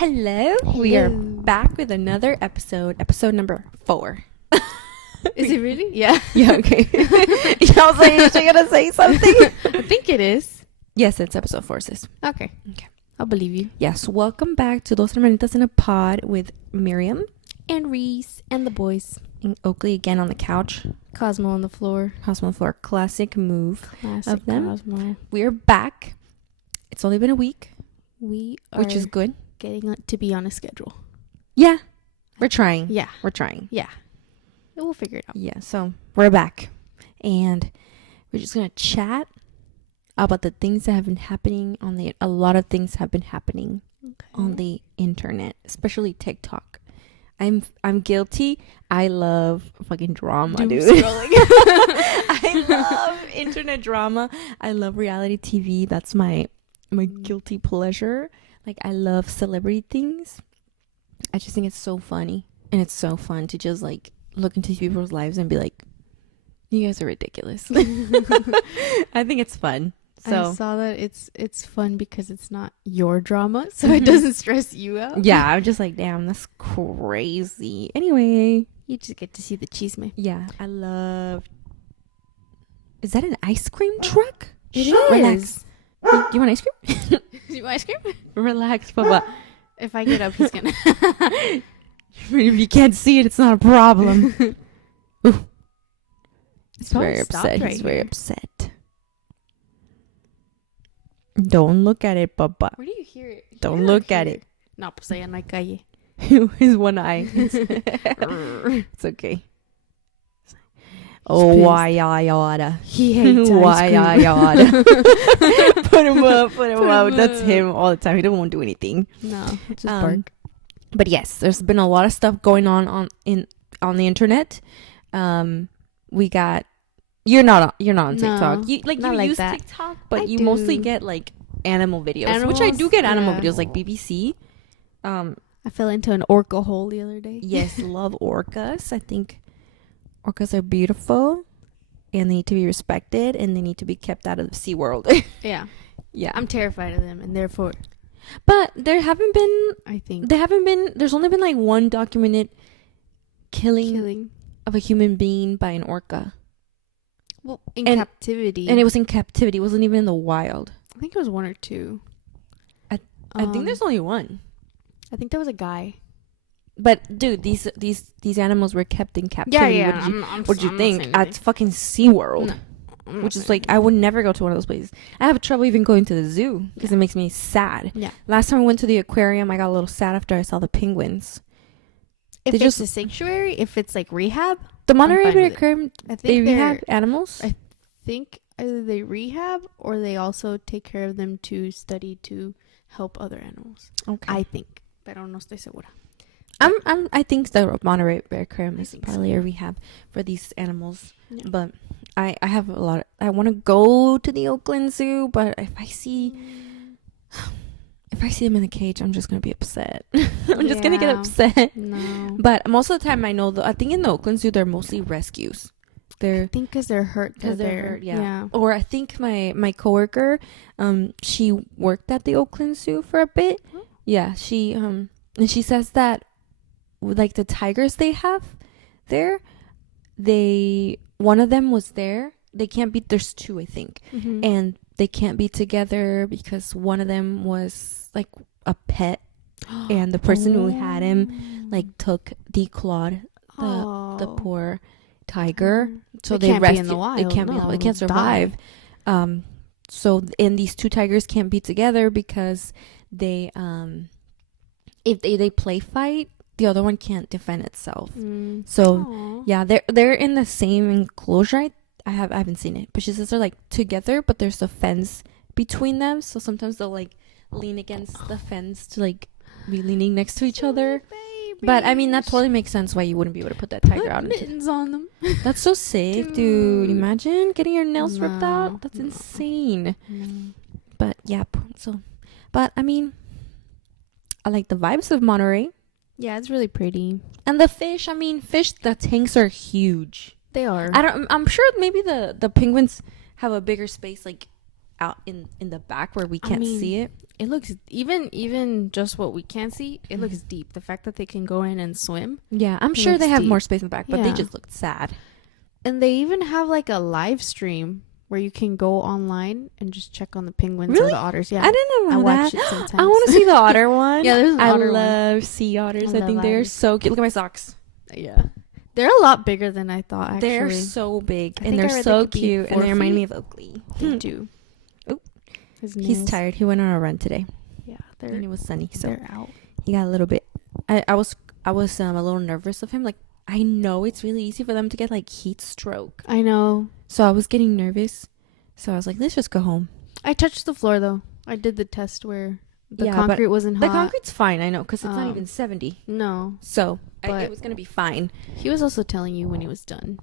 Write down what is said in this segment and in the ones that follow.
Hello. We are back with another episode number 4. Is it really? Yeah. Yeah, okay. I was like, is she gonna say something? I think it is. Yes, it's episode 4, sis. Okay. Okay. I'll believe you. Yes, welcome back to Dos Hermanitas in a Pod with Miriam And Reese and the boys. and Oakley again on the couch. Cosmo on the floor. Cosmo on the floor. Classic move Classic of them. Cosmo. We're back. It's only been a week, We are which is good. getting to be on a schedule. Yeah. We're trying. Yeah. We're trying. Yeah. We'll figure it out. Yeah, so we're back. And we're just going to chat about the things that have been happening a lot of things have been happening on the internet, especially TikTok. I'm guilty. I love fucking drama, Doom dude. scrolling. I love internet drama. I love reality TV. That's my guilty pleasure. Like, I love celebrity things. I just think it's so funny. And it's so fun to just like look into people's lives and be like, you guys are ridiculous. I think it's fun. So I saw that it's fun because it's not your drama, so it doesn't stress you out. yeah, I'm just like, damn, that's crazy. Anyway, You just get to see the chisme. yeah, I love. Is that an ice cream truck? It Shh, is. Relax. You want ice cream? You want ice cream? Relax, Papa. If I get up, he's gonna. If you can't see it, it's not a problem. Ooh. He's probably very stopped upset. right He's very here. upset. Don't look at it, Papa. Where do you hear it? Don't look at it. No, pues allá no hay calle. His one eye. It's okay. Oh, pissed. why yada. He hates Why ice yada. cream. Put him up. Put him Put up. him That's up. him all the time. He won't do anything. No, just Um, bark. But yes, there's been a lot of stuff going on the internet. We got. You're not on TikTok. No, You not you like use that. TikTok, but I you mostly do. get like animal videos, which I do Animals, get animal yeah. videos like BBC. I fell into an orca hole the other day. Yes, love orcas. I think orcas are beautiful and they need to be respected and they need to be kept out of the sea world. Yeah. Yeah. I'm terrified of them, and therefore, But there's only been like one documented killing of a human being by an orca. Well, in And- captivity. And it was in captivity. It wasn't even in the wild. I think it was one or two. I think there's only one. I think there was a guy. But dude, these animals were kept in captivity. Yeah, What did you think? At fucking SeaWorld. No. Which is like, I would never go to one of those places. I have trouble even going to the zoo because it makes me sad. Yeah. Last time I went to the aquarium, I got a little sad after I saw the penguins. If They it's just- a sanctuary, if it's like rehab, The Monterey fine Bay with it. Aquarium, I they think rehab animals? I think either they rehab or they also take care of them to study to help other animals. Okay. I think. Pero no estoy segura. I think the Monterey Bay Aquarium I is think probably so. a rehab for these animals. Yeah. But I have a lot. I want to go to the Oakland Zoo, but if I see them in the cage, I'm just gonna be upset. I'm just gonna get Yeah. upset. No. But most of the time, I think in the Oakland Zoo, they're mostly rescues. I think because they're hurt. Because they're hurt, yeah. Yeah. Or I think my coworker, she worked at the Oakland Zoo for a bit. Oh. Yeah, she and she says that like the tigers they have there, one of them was there. They can't be. There's two, I think, Mhm. and they can't be together because one of them was like a pet, and the person who had him like declawed the poor tiger. So They they can't be in rescue. the wild, They can't be. no, They can't they'll survive. So and these two tigers can't be together because they if they play fight, the other one can't defend itself. So Aw. yeah, they're in the same enclosure. I haven't seen it, but she says they're like together, but there's a fence between them. So sometimes they'll like lean against the fence to like be leaning next to each other. But I mean, that totally makes sense why you wouldn't be able to put that tiger Put out. mittens on them. That's so sick, dude. Dude. Imagine getting your nails ripped No, out. That's no. insane. But yeah, but I mean, I like the vibes of Monterey Yeah, it's really pretty. and the fish. I mean, the tanks are huge. They are. I'm sure maybe the penguins have a bigger space like out in the back where we can't see it. It looks even just what we can't see. It looks deep. The fact that they can go in and swim. Yeah, I'm sure they have more space in the back, but they just looked sad. And they even have like a live stream where you can go online and just check on the penguins or the otters. Yeah, I didn't know that. Watch it sometimes. I want to see the otter one. Yeah, there's an otter one. I love sea otters. I think they're so cute. Look at my socks. Yeah. They're a lot bigger than I thought, actually. They're so big, and they're so cute, and they remind me of Oakley. They do. Oh, he's tired. He went on a run today. Yeah, and it was sunny, so they're out. He got a little bit. I was a little nervous of him. Like, I know it's really easy for them to get like heat stroke. I know. So I was getting nervous. So I was like, let's just go home. I touched the floor though. I did the test where the concrete wasn't hot. The concrete's fine, I know, because it's not even 70. No. So it was going to be fine. He was also telling you when he was done.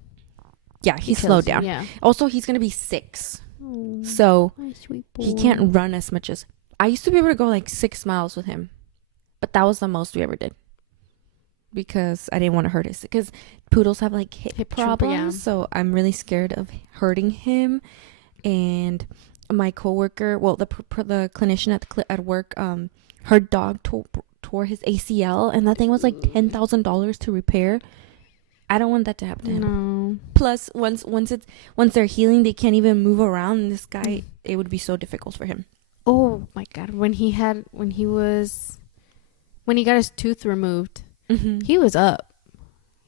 Yeah, he slowed down. Yeah. Also, he's going to be 6. Oh, so my sweet boy. He can't run as much as... I used to be able to go like 6 miles with him. But that was the most we ever did. Because I didn't want to hurt his... Because poodles have like hip problems. Yeah. So I'm really scared of hurting him. And... my coworker, well, the clinician at work, her dog tore his ACL, and that thing was like $10,000 to repair. I don't want that to happen to him. No. Plus, once they're healing, they can't even move around. And this guy, it would be so difficult for him. Oh my God! When he got his tooth removed, he was up.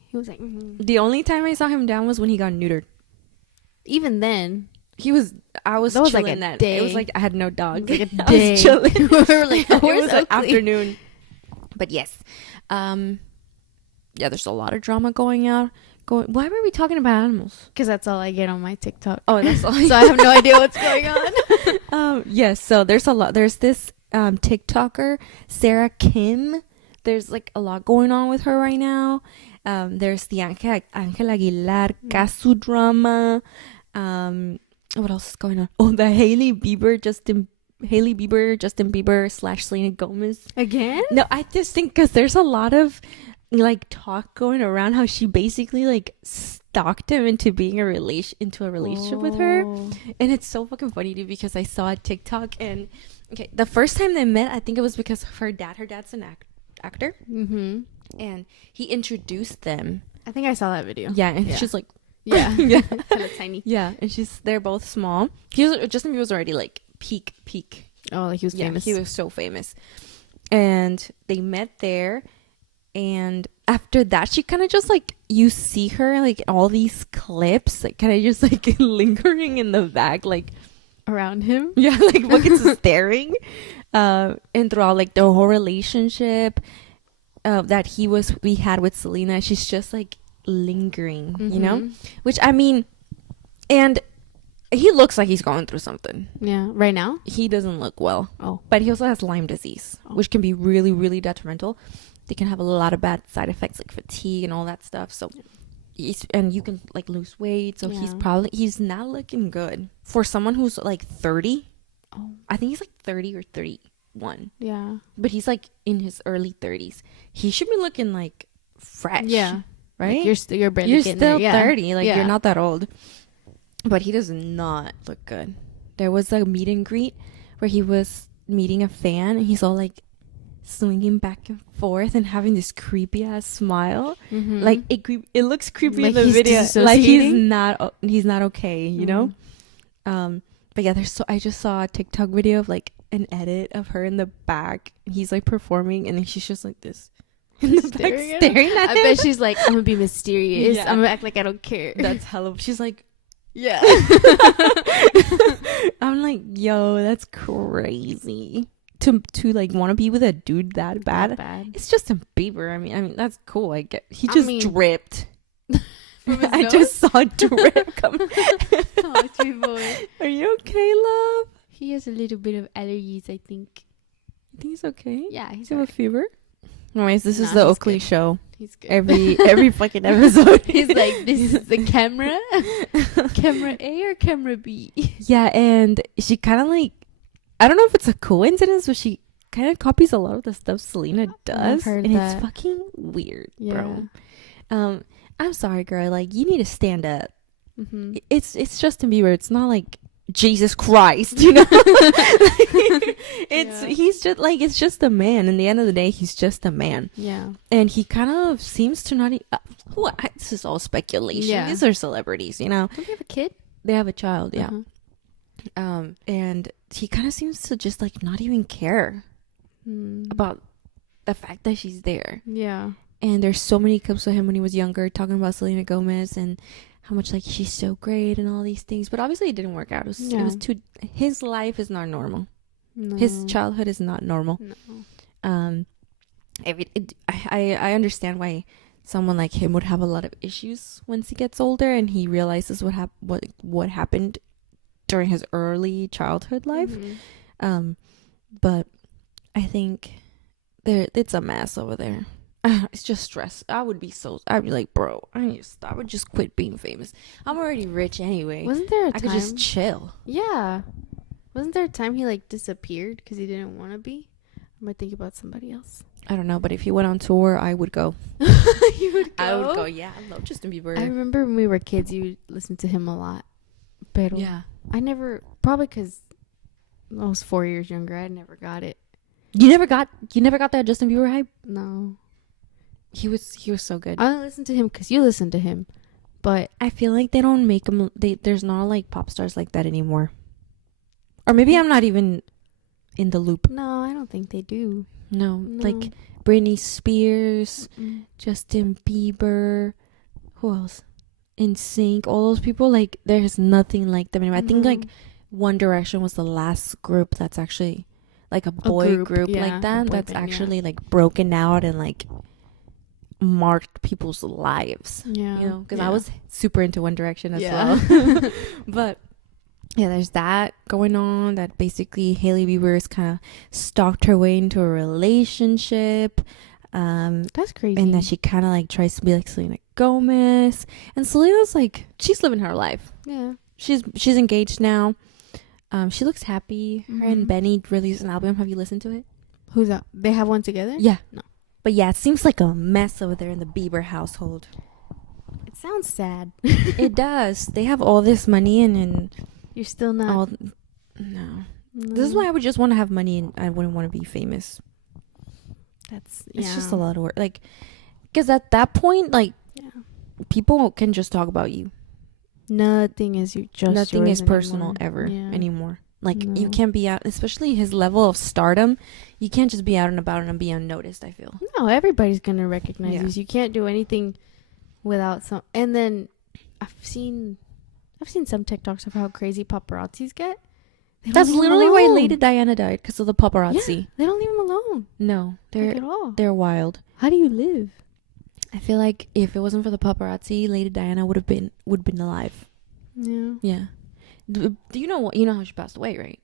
He was like. The only time I saw him down was when he got neutered. Even then. I was chilling like that day. It was like I had no dog. Like a day. I was chilling. We were like, it was an afternoon. But yes. Yeah, there's a lot of drama going on. Why were we talking about animals? Because that's all I get on my TikTok. Oh, that's all. So I have no idea what's going on. Yes, so there's a lot. There's this TikToker, Sarah Kim. There's like a lot going on with her right now. There's the Angel Aguilar Casu drama. What else is going on? Oh, the Hailey Bieber, Justin Bieber / Selena Gomez. Again? No, I just think because there's a lot of like talk going around how she basically like stalked him into being into a relationship with her. And it's so fucking funny dude, because I saw a TikTok and the first time they met, I think it was because of her dad's an actor. Mm-hmm. And he introduced them. I think I saw that video. Yeah, and she's like, yeah. Yeah. Kind of tiny. Yeah, and they're both small. Justin Bieber was already like peak. Oh, like he was famous. He was so famous. And they met there, and after that she kind of just like, you see her like all these clips like kind of just like lingering in the back, like around him. Yeah, like fucking staring. And throughout like the whole relationship that we had with Selena, she's just like lingering, you know, which I mean, and he looks like he's going through something. Yeah, right now he doesn't look well. Oh, but he also has Lyme disease, which can be really, really detrimental. They can have a lot of bad side effects like fatigue and all that stuff. So and you can like lose weight. So he's not looking good for someone who's like 30. Oh, I think he's like 30 or 31. Yeah, but he's like in his early 30s. He should be looking like fresh. Yeah. Right? Like you're barely you're still there. Yeah. 30. Like you're not that old. But he does not look good. There was a meet and greet where he was meeting a fan and he's all like swinging back and forth and having this creepy ass smile. Like it looks creepy like in the video. Like he's not okay, you know? But yeah, I just saw a TikTok video of like an edit of her in the back. He's like performing and then she's just like this. In the staring at him. I bet she's like, I'm gonna be mysterious. Yeah. I'm gonna act like I don't care. That's hella. She's like, yeah. I'm like, yo, that's crazy. To like want to be with a dude that bad. It's Justin Bieber. I mean that's cool. I get. He just dripped. I just saw drip come. Oh, sweet boy. Are you okay, love? He has a little bit of allergies, I think. You think he's okay? Yeah, he's have a fever. Anyways, this is the Oakley show. He's good. Every fucking episode. He's like, this is the camera. Camera A or camera B? Yeah, and she kind of like, I don't know if it's a coincidence, but she kind of copies a lot of the stuff Selena does. And it's fucking weird, bro. I'm sorry, girl. Like, you need to stand up. It's Justin Bieber. It's not like Jesus Christ, you know. He's just like, it's just a man. In the end of the day, he's just a man. Yeah. And he kind of seems to not this is all speculation. Yeah. These are celebrities, you know. Don't they have a kid? They have a child, yeah. Uh-huh. And he kind of seems to just like not even care about the fact that she's there. Yeah. And there's so many clips of him when he was younger talking about Selena Gomez and how much like she's so great and all these things. But obviously it didn't work out. It was too, his life is not normal. No. His childhood is not normal. No. I understand why someone like him would have a lot of issues once he gets older and he realizes what happened during his early childhood life. But I think it's a mess over there. It's just stress. I'd be like, bro, I would just quit being famous. I'm already rich anyway. Wasn't there a time? I could just chill. Yeah. Wasn't there a time he like disappeared because he didn't want to be? Am I thinking about somebody else? I don't know, but if he went on tour, I would go. You would go? I would go, yeah. I love Justin Bieber. I remember when we were kids, you listened to him a lot. Pero yeah. I never, probably because I was 4 years younger, I never got it. You never got that Justin Bieber hype? No. He was so good. I only listened to him because you listened to him. But I feel like they don't make him, there's not like pop stars like that anymore. Or maybe I'm not even in the loop. no, I don't think they do. No. No. Like Britney Spears, Mm-mm. Justin Bieber, who else? NSYNC, all those people, like there's nothing like them anymore. I think like One Direction was the last group that's actually like a boy group yeah, like that, boy that's band, actually like broken out and like marked people's lives. Yeah. You know, because I was super into One Direction as Yeah. well. But yeah, there's that going on, that basically Hailey Bieber has kind of stalked her way into a relationship. That's crazy. And that she kind of like tries to be like Selena Gomez. And Selena's like, she's living her life. Yeah. She's engaged now. She looks happy. Her and Mhm. Benny released an album. Have you listened to it? Who's that? They have one together? Yeah. No. But yeah, it seems like a mess over there in the Bieber household. It sounds sad. It does. They have all this money and You're still not. all. No. This is why I would just want to have money and I wouldn't want to be famous. It's just a lot of work. Like, because at that point, like, people can just talk about you. Nothing is Nothing is personal ever anymore. Like, you can't be out, especially his level of stardom. You can't just be out and about and be unnoticed, I feel. No, everybody's gonna recognize Yeah. you. So you can't do anything without some. And then I've seen some TikToks of how crazy paparazzis get. They don't That's leave 'em literally why alone. Lady Diana died, because of the paparazzi. Yeah, they don't leave them alone. No, Like at all. they're wild. How do you live? I feel like if it wasn't for the paparazzi, Lady Diana would have been alive. Yeah. Yeah. Do you know how she passed away, right?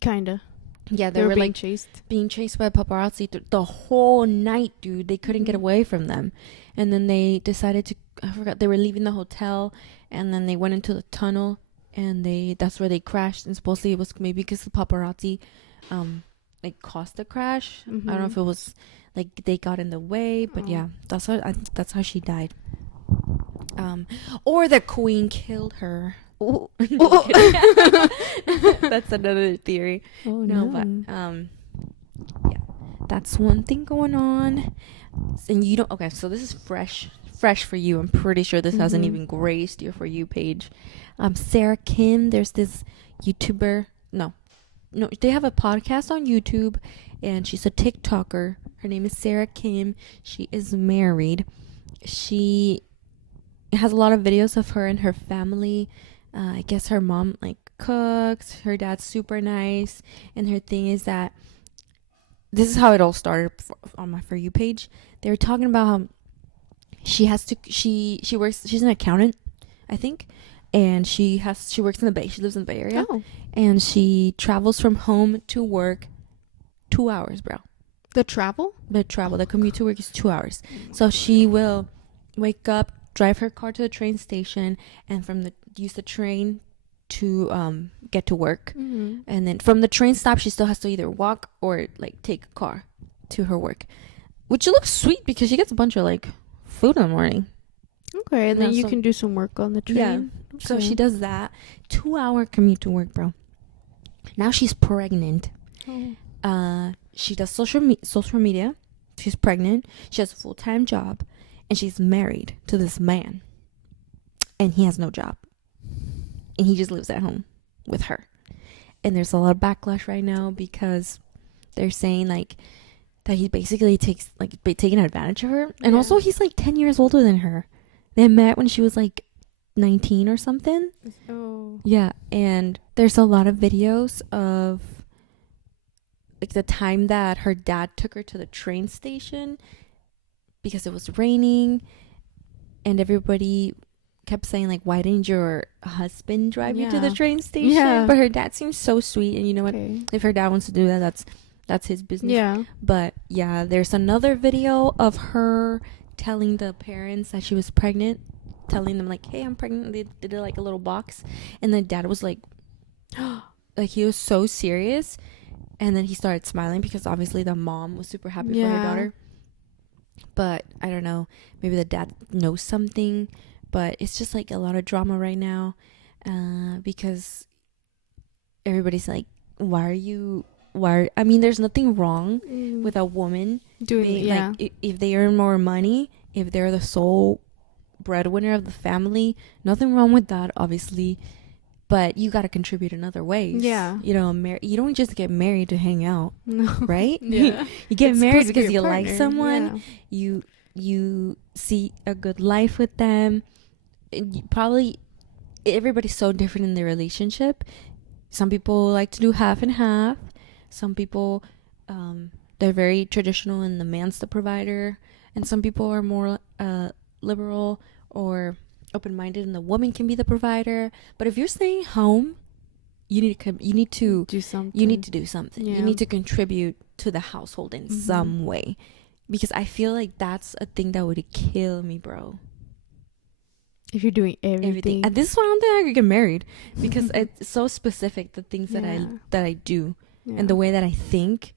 Kinda. Yeah, They were being like chased. being chased by paparazzi the whole night, dude. They couldn't get Mhm. away from them. And then they decided to, I forgot, they were leaving the hotel and then they went into the tunnel and that's where they crashed. And supposedly it was maybe because the paparazzi like caused the crash. I don't know if it was like they got in the way, but yeah, that's how she died. Or the queen killed her. Oh. That's another theory. Oh No, but yeah, that's one thing going on. And you don't. Okay, so this is fresh for you. I'm pretty sure this hasn't even graced your For You page. Sarah Kim, there's this YouTuber. No, they have a podcast on YouTube, and she's a TikToker. Her name is Sarah Kim. She is married. She has a lot of videos of her and her family. I guess her mom like cooks. Her dad's super nice, and her thing is that this is how it all started on my For You page. They were talking about how she works. She's an accountant, I think, and she works in the Bay. She lives in the Bay Area, and she travels from home to work 2 hours, bro. The commute to work is 2 hours. So she will wake up, drive her car to the train station, and use the train to get to work. And then from the train stop, she still has to either walk or like take a car to her work, which looks sweet because she gets a bunch of like food in the morning. Okay, and then Yeah, you so- can do some work on the Yeah. train. So Okay. she does that. 2-hour commute to work, bro. Now she's pregnant. She does social media. She's pregnant. She has a full-time job, and she's married to this man, and he has no job, and he just lives at home with her. And there's a lot of backlash right now because they're saying like that he basically taking advantage of her, and Yeah. also he's like 10 years older than her. They met when she was like 19 or something. Oh. Yeah, and there's a lot of videos of like the time that her dad took her to the train station because it was raining, and everybody kept saying like, why didn't your husband drive you to the Yeah. train station? Yeah. But her dad seems so sweet, and you know what, Okay. if her dad wants to do that, that's his business. Yeah. But yeah, there's another video of her telling the parents that she was pregnant, telling them like, hey, I'm pregnant. They did like a little box, and the dad was like like he was so serious, and then he started smiling because obviously the mom was super happy for her daughter. But I don't know, maybe the dad knows something, but it's just like a lot of drama right now, because everybody's like, I mean, there's nothing wrong with a woman doing like if they earn more money, if they're the sole breadwinner of the family, nothing wrong with that, obviously, but you got to contribute in other ways. Yeah. You know, you don't just get married to hang out, No. right? Yeah. You get It's married supposed to be because you your like partner. someone. Yeah. You see a good life with them. Probably everybody's so different in their relationship. Some people like to do half and half. Some people, they're very traditional and the man's the provider. And some people are more liberal or open-minded and the woman can be the provider. But if you're staying home, you need to do something. You need to do something. Yeah. You need to contribute to the household in some way. Because I feel like that's a thing that would kill me, bro. If you're doing everything. And this is why I don't think I could get married. Because it's so specific, the things that I do. Yeah. And the way that I think,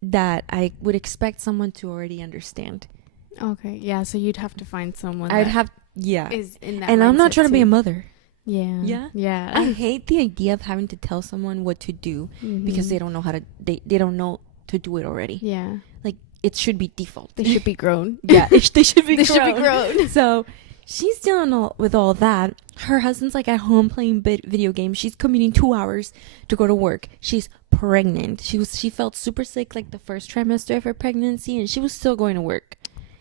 that I would expect someone to already understand. Okay. Yeah. So you'd have to find someone. Is in that. And I'm not mindset trying to be too. a mother. Yeah. Yeah? Yeah. I hate the idea of having to tell someone what to do because they don't know how to. They don't know to do it already. Yeah. Like it should be default. They should be grown. Yeah, they should be. They grown. should be grown. So she's dealing with all that. Her husband's like at home playing video games. She's commuting 2 hours to go to work. She's pregnant. She felt super sick like the first trimester of her pregnancy, and she was still going to work.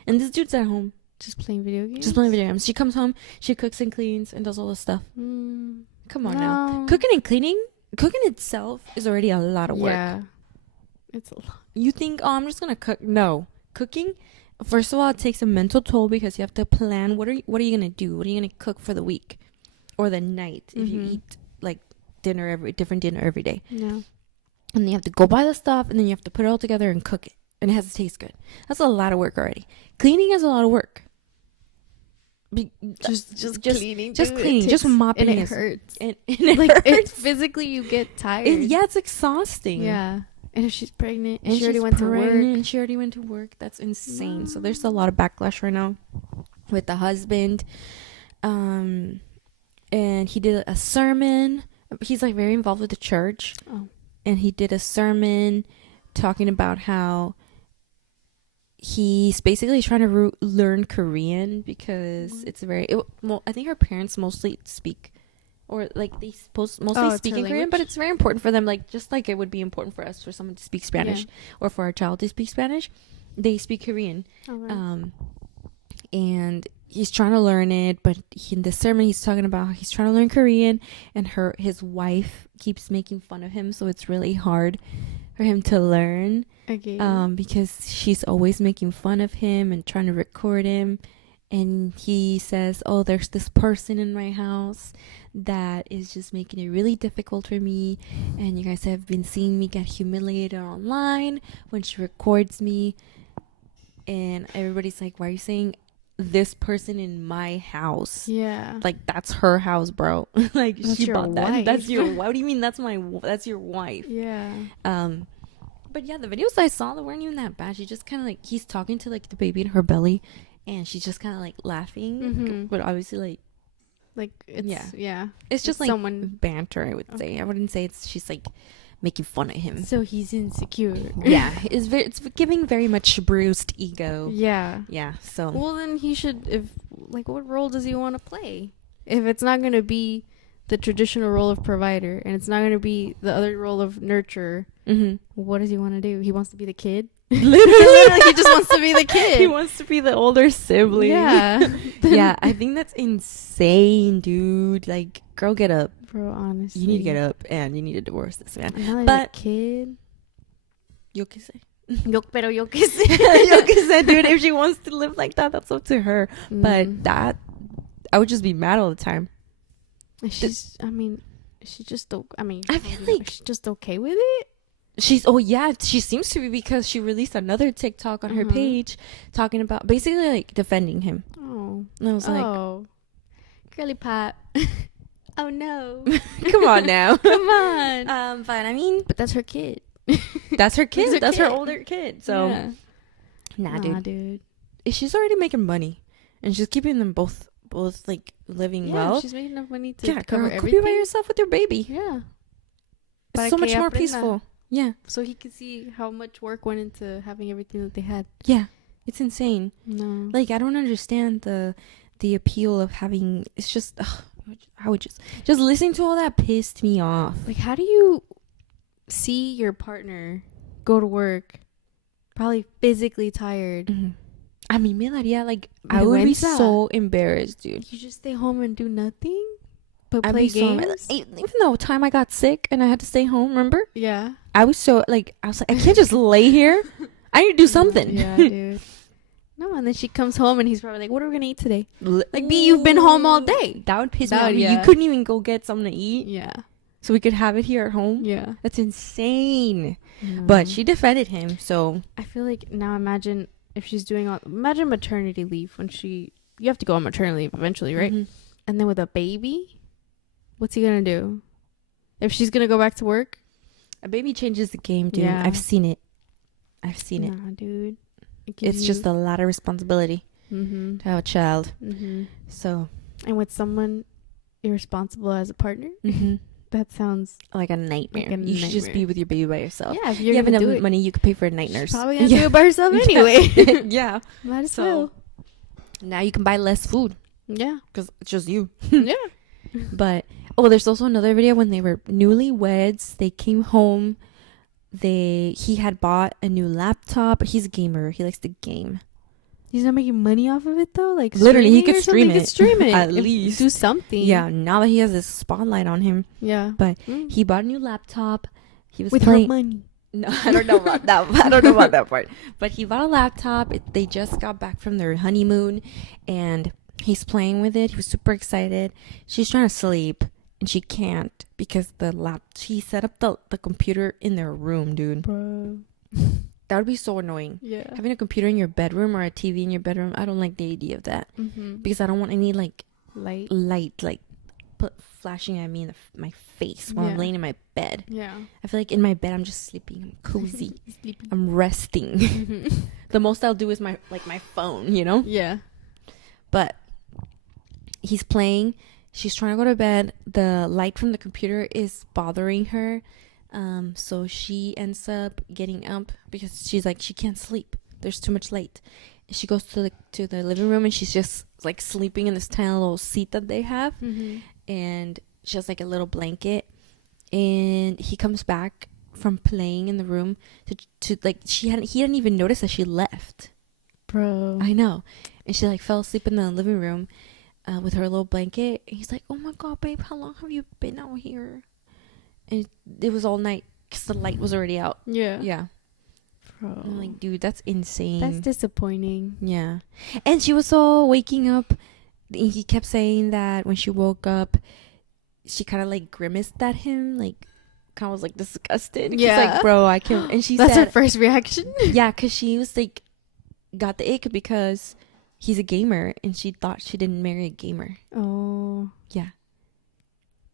And this dude's at home Just playing video games. just playing video games. She comes home, she cooks and cleans and does all this stuff. Come on now, cooking itself is already a lot of work. Yeah. It's a lot. You think, oh, I'm just gonna cook? No, cooking. First of all, it takes a mental toll because you have to plan what are you gonna do? What are you gonna cook for the week or the night if you eat like different dinner every day? Yeah. And then you have to go buy the stuff, and then you have to put it all together and cook it, and it has to taste good. That's a lot of work already. Cleaning is a lot of work. Just cleaning. just dude. cleaning, just mopping, And it hurts. and it Like hurts. physically, you get tired. It's exhausting. Yeah. And if she's pregnant and, And she already she's went to pregnant work. and she already went to work. That's insane. So there's a lot of backlash right now with the husband. And he did a sermon. He's like very involved with the church. Oh. And he did a sermon talking about how he's basically trying to learn Korean because it's I think her parents mostly speak, or like they mostly speak in Korean, but it's very important for them, like just like it would be important for us for someone to speak Spanish or for our child to speak Spanish. They speak Korean. Okay. And he's trying to learn it, but in the sermon he's talking about how he's trying to learn Korean, and his wife keeps making fun of him, so it's really hard for him to learn. Okay. Because she's always making fun of him and trying to record him. And he says, oh, there's this person in my house that is just making it really difficult for me. And you guys have been seeing me get humiliated online when she records me. And everybody's like, why are you saying this person in my house? Yeah. Like, that's her house, bro. Like, That's she your bought that. wife. That's your wife. What do you mean that's your wife? Yeah. But yeah, the videos I saw that weren't even that bad. She just kind of like, he's talking to like the baby in her belly, and she's just kind of like laughing, Mhm. but obviously Like it's Yeah. yeah. it's just It's like someone. banter. I would say. I wouldn't say she's like making fun of him. So he's insecure. Yeah, it's giving very much bruised ego. Yeah. Yeah, so Well, then he should. If like, what role does he want to play? If it's not gonna be the traditional role of provider, and it's not gonna be the other role of nurturer, what does he want to do? He wants to be the kid. Literally, he just wants to be the kid. he wants to be the older sibling. Yeah. Yeah, I think that's insane, dude. Like, girl, get up. Bro, honestly, You need to get up and you need to divorce this man. And now there's But- a kid. Yo que sé. Pero yo qué sé. Yo que sé, dude. If she wants to live like that, that's up to her. Mm. But that, I would just be mad all the time. She's. I mean, she just. I mean, I feel like- she's just okay with it. She seems to be, because she released another TikTok on her Uh-huh. page talking about basically like defending him. Oh. And I was like, Oh. Girly pop. Oh no. come on now. Come on. But I mean, But that's her kid. that's her kid. That's her That's her kid. older kid. So, Yeah. nah, Nah, dude. dude. She's already making money, and she's keeping them both like living Yeah, well. she's making enough money to Yeah, cover girl, could everything. be by yourself with your baby. Yeah. It's Para so que much more aprenda. peaceful. Yeah, So he could see how much work went into having everything that they had. yeah, it's insane. No. Like, I don't understand the appeal of having. It's just, I would just listening to all that pissed me off. Like, how do you see your partner go to work, probably physically tired? Mhm. I mean, me daría, like, I would be Vergüenza. so embarrassed, dude. You just stay home and do nothing but I'd play be so games? even though time I got sick and I had to stay home, remember? Yeah. I was so like, I was like, I can't just lay here. I need to do something. Yeah, dude. No, and then she comes home and he's probably like, "What are we gonna eat today?" Like, Like, B, you've been home all day. That would piss me That off. would- You yeah. couldn't even go get something to eat, Yeah. so we could have it here at home. Yeah. That's insane. But she defended him, so I feel like now imagine if she's doing imagine maternity leave when you have to go on maternity leave eventually, right? Mhm. And then with a baby, what's he gonna do? If she's gonna go back to work? A baby changes the game, dude. Yeah. I've seen it. I've seen it. Nah, dude. It's just a lot of responsibility Mm-hmm. to have a child. Mm-hmm. So, And with someone irresponsible as a partner, that sounds like a nightmare. Like a You should just nightmare. be with your baby by yourself. yeah. If You you're have gonna enough do it, money, you could pay for a night she's nurse. probably gonna do it by herself anyway. Yeah. Might as So- well. Now you can buy less food Yeah. because it's just you. Yeah. But there's also another video when they were newlyweds. They came home. He had bought a new laptop. He's a gamer. He likes to game. He's not making money off of it though. Like Literally, he streaming could or stream something? He it. could stream it At If- least. do something. Yeah. Now that he has this spotlight on him, Yeah. But Mm. he bought a new laptop. He was with playing. her money. No, I don't know about that. I don't know about that part. But he bought a laptop. They just got back from their honeymoon, and he's playing with it. He was super excited. She's trying to sleep, and she can't because he set up the computer in their room, dude. Bro. That would be so annoying. Yeah. Having a computer in your bedroom or a TV in your bedroom, I don't like the idea of that Mm-hmm. because I don't want any like Light. light flashing at me in my face while I'm Yeah. laying in my bed. Yeah. I feel like in my bed I'm just sleeping. I'm cozy. Sleepy. I'm resting. Mm-hmm. The most I'll do is my phone, you know? Yeah. But he's playing. She's trying to go to bed. The light from the computer is bothering her. So she ends up getting up because she's like, she can't sleep. There's too much light. And she goes to the living room and she's just like sleeping in this tiny little seat that they have. Mm-hmm. And she has like a little blanket. And he comes back from playing in the room to like, he hadn't even noticed that she left. Bro. I know. And she like fell asleep in the living room with her little blanket. And he's like, "Oh my God, babe, how long have you been out here?" And it was all night because the light was already out. Yeah. Yeah. Bro. I'm like, dude, that's insane. That's disappointing. Yeah. And she was all waking up. He kept saying that when she woke up, she kind of like grimaced at him, like kind of was like disgusted. He's Yeah. like, "Bro, I can't." And she That's said, her first reaction. yeah, because she was like, got the ick because he's a gamer and she thought she didn't marry a gamer. Oh. Yeah.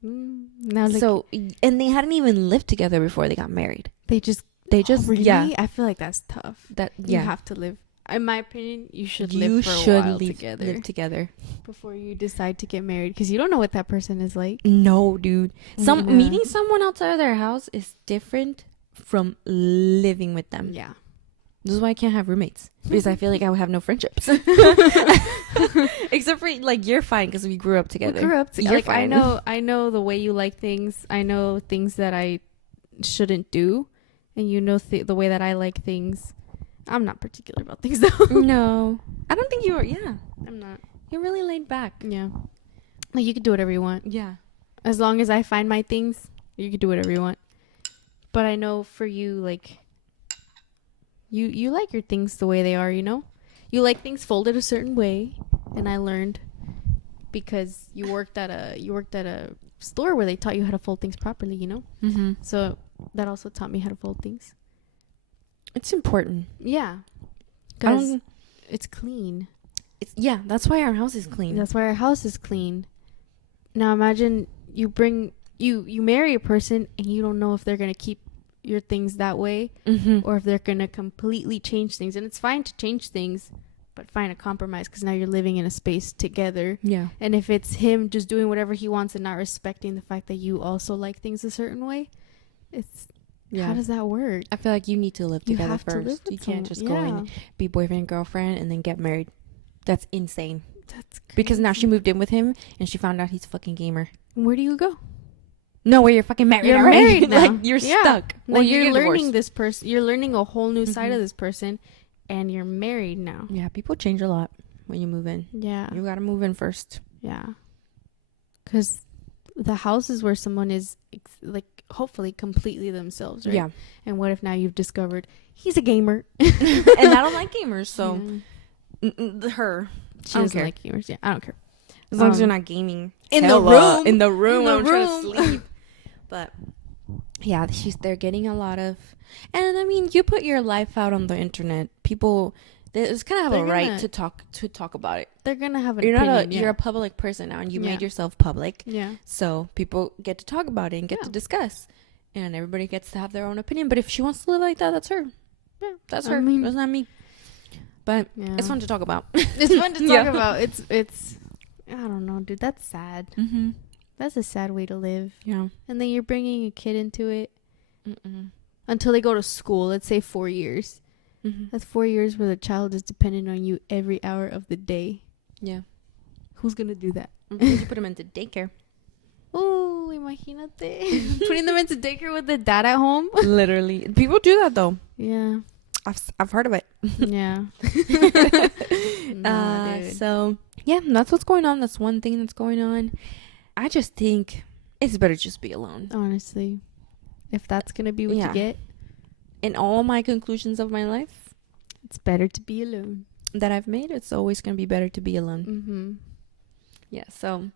Now, like, So, and they hadn't even lived together before they got married. they just They just, really? yeah, I feel like that's tough. that, You yeah. have to live in my opinion, you should You live for should a while live together before you decide to get married, because you don't know what that person is like. No, dude. Yeah. Meeting someone outside of their house is different from living with them. Yeah. This is why I can't have roommates, because I feel like I would have no friendships. Except for like you're fine because we grew up together. We grew up together. You're Like fine. I know the way you like things. I know things that I shouldn't do, and you know the way that I like things. I'm not particular about things though. No, I don't think you are. Yeah, I'm not. you're really laid back. Yeah. Like you can do whatever you want. Yeah. As long as I find my things, you can do whatever you want. But I know for you, like, you like your things the way they are, you know? You like things folded a certain way, and I learned because you worked at a store where they taught you how to fold things properly, you know? Mm-hmm. So that also taught me how to fold things. It's important. Yeah. I 'Cause don't- it's clean. Yeah, that's why our house is clean. That's why our house is clean. Now imagine you marry a person and you don't know if they're going to keep your things that way Mm-hmm. or if they're going to completely change things. And it's fine to change things, but find a compromise, because now you're living in a space together. Yeah. And if it's him just doing whatever he wants and not respecting the fact that you also like things a certain way, it's Yeah. how does that work? I feel like you need to live You together have to first. live with You can't someone. just go and be boyfriend and girlfriend and then get married. That's insane. That's crazy. Because now she moved in with him and she found out he's a fucking gamer. Where do you go? No, where you're fucking married. You're already. married now. Like you're Yeah. stuck. Well, you're get learning divorced. this person. You're learning a whole new side Mhm. of this person, and you're married now. Yeah, people change a lot when you move in. Yeah, You gotta move in first. yeah. Because the house is where someone is like hopefully completely themselves, right? Yeah. And what if now you've discovered he's a gamer, And I don't like gamers, so Yeah. her. She I don't doesn't care. like gamers. Yeah, I don't care. As long as you're Um, not gaming in the hella room. in the room In when the I'm trying to room. sleep. But yeah, they're getting a lot of, and I mean, you put your life out on the internet. People, there's kind of have They're a right gonna- to talk about it. They're gonna have an You're not opinion. you're a public person now, and you Yeah. made yourself public. Yeah. So people get to talk about it and get Yeah. to discuss, and everybody gets to have their own opinion. But if she wants to live like that, that's her. Yeah. That's I her. mean- That's not me. But Yeah. it's fun to talk about. It's fun to talk Yeah. about. It's. I don't know, dude. That's sad. Mm-hmm. That's a sad way to live. Yeah. And then you're bringing a kid into it Mm-mm. until they go to school. Let's say 4 years. Mm-hmm. That's 4 years where the child is dependent on you every hour of the day. Yeah. Who's gonna do that? You put them into daycare. Oh, imagínate. Putting them into daycare with the dad at home. Literally, people do that though. Yeah. I've heard of it. Yeah. Nah, dude. So yeah, that's what's going on. That's one thing that's going on. I just think it's better just be alone. Honestly, if that's gonna be what Yeah. you get, In all my conclusions of my life it's better to be alone. that I've made, it's always gonna be better to be alone. Mm-hmm. Yeah. So,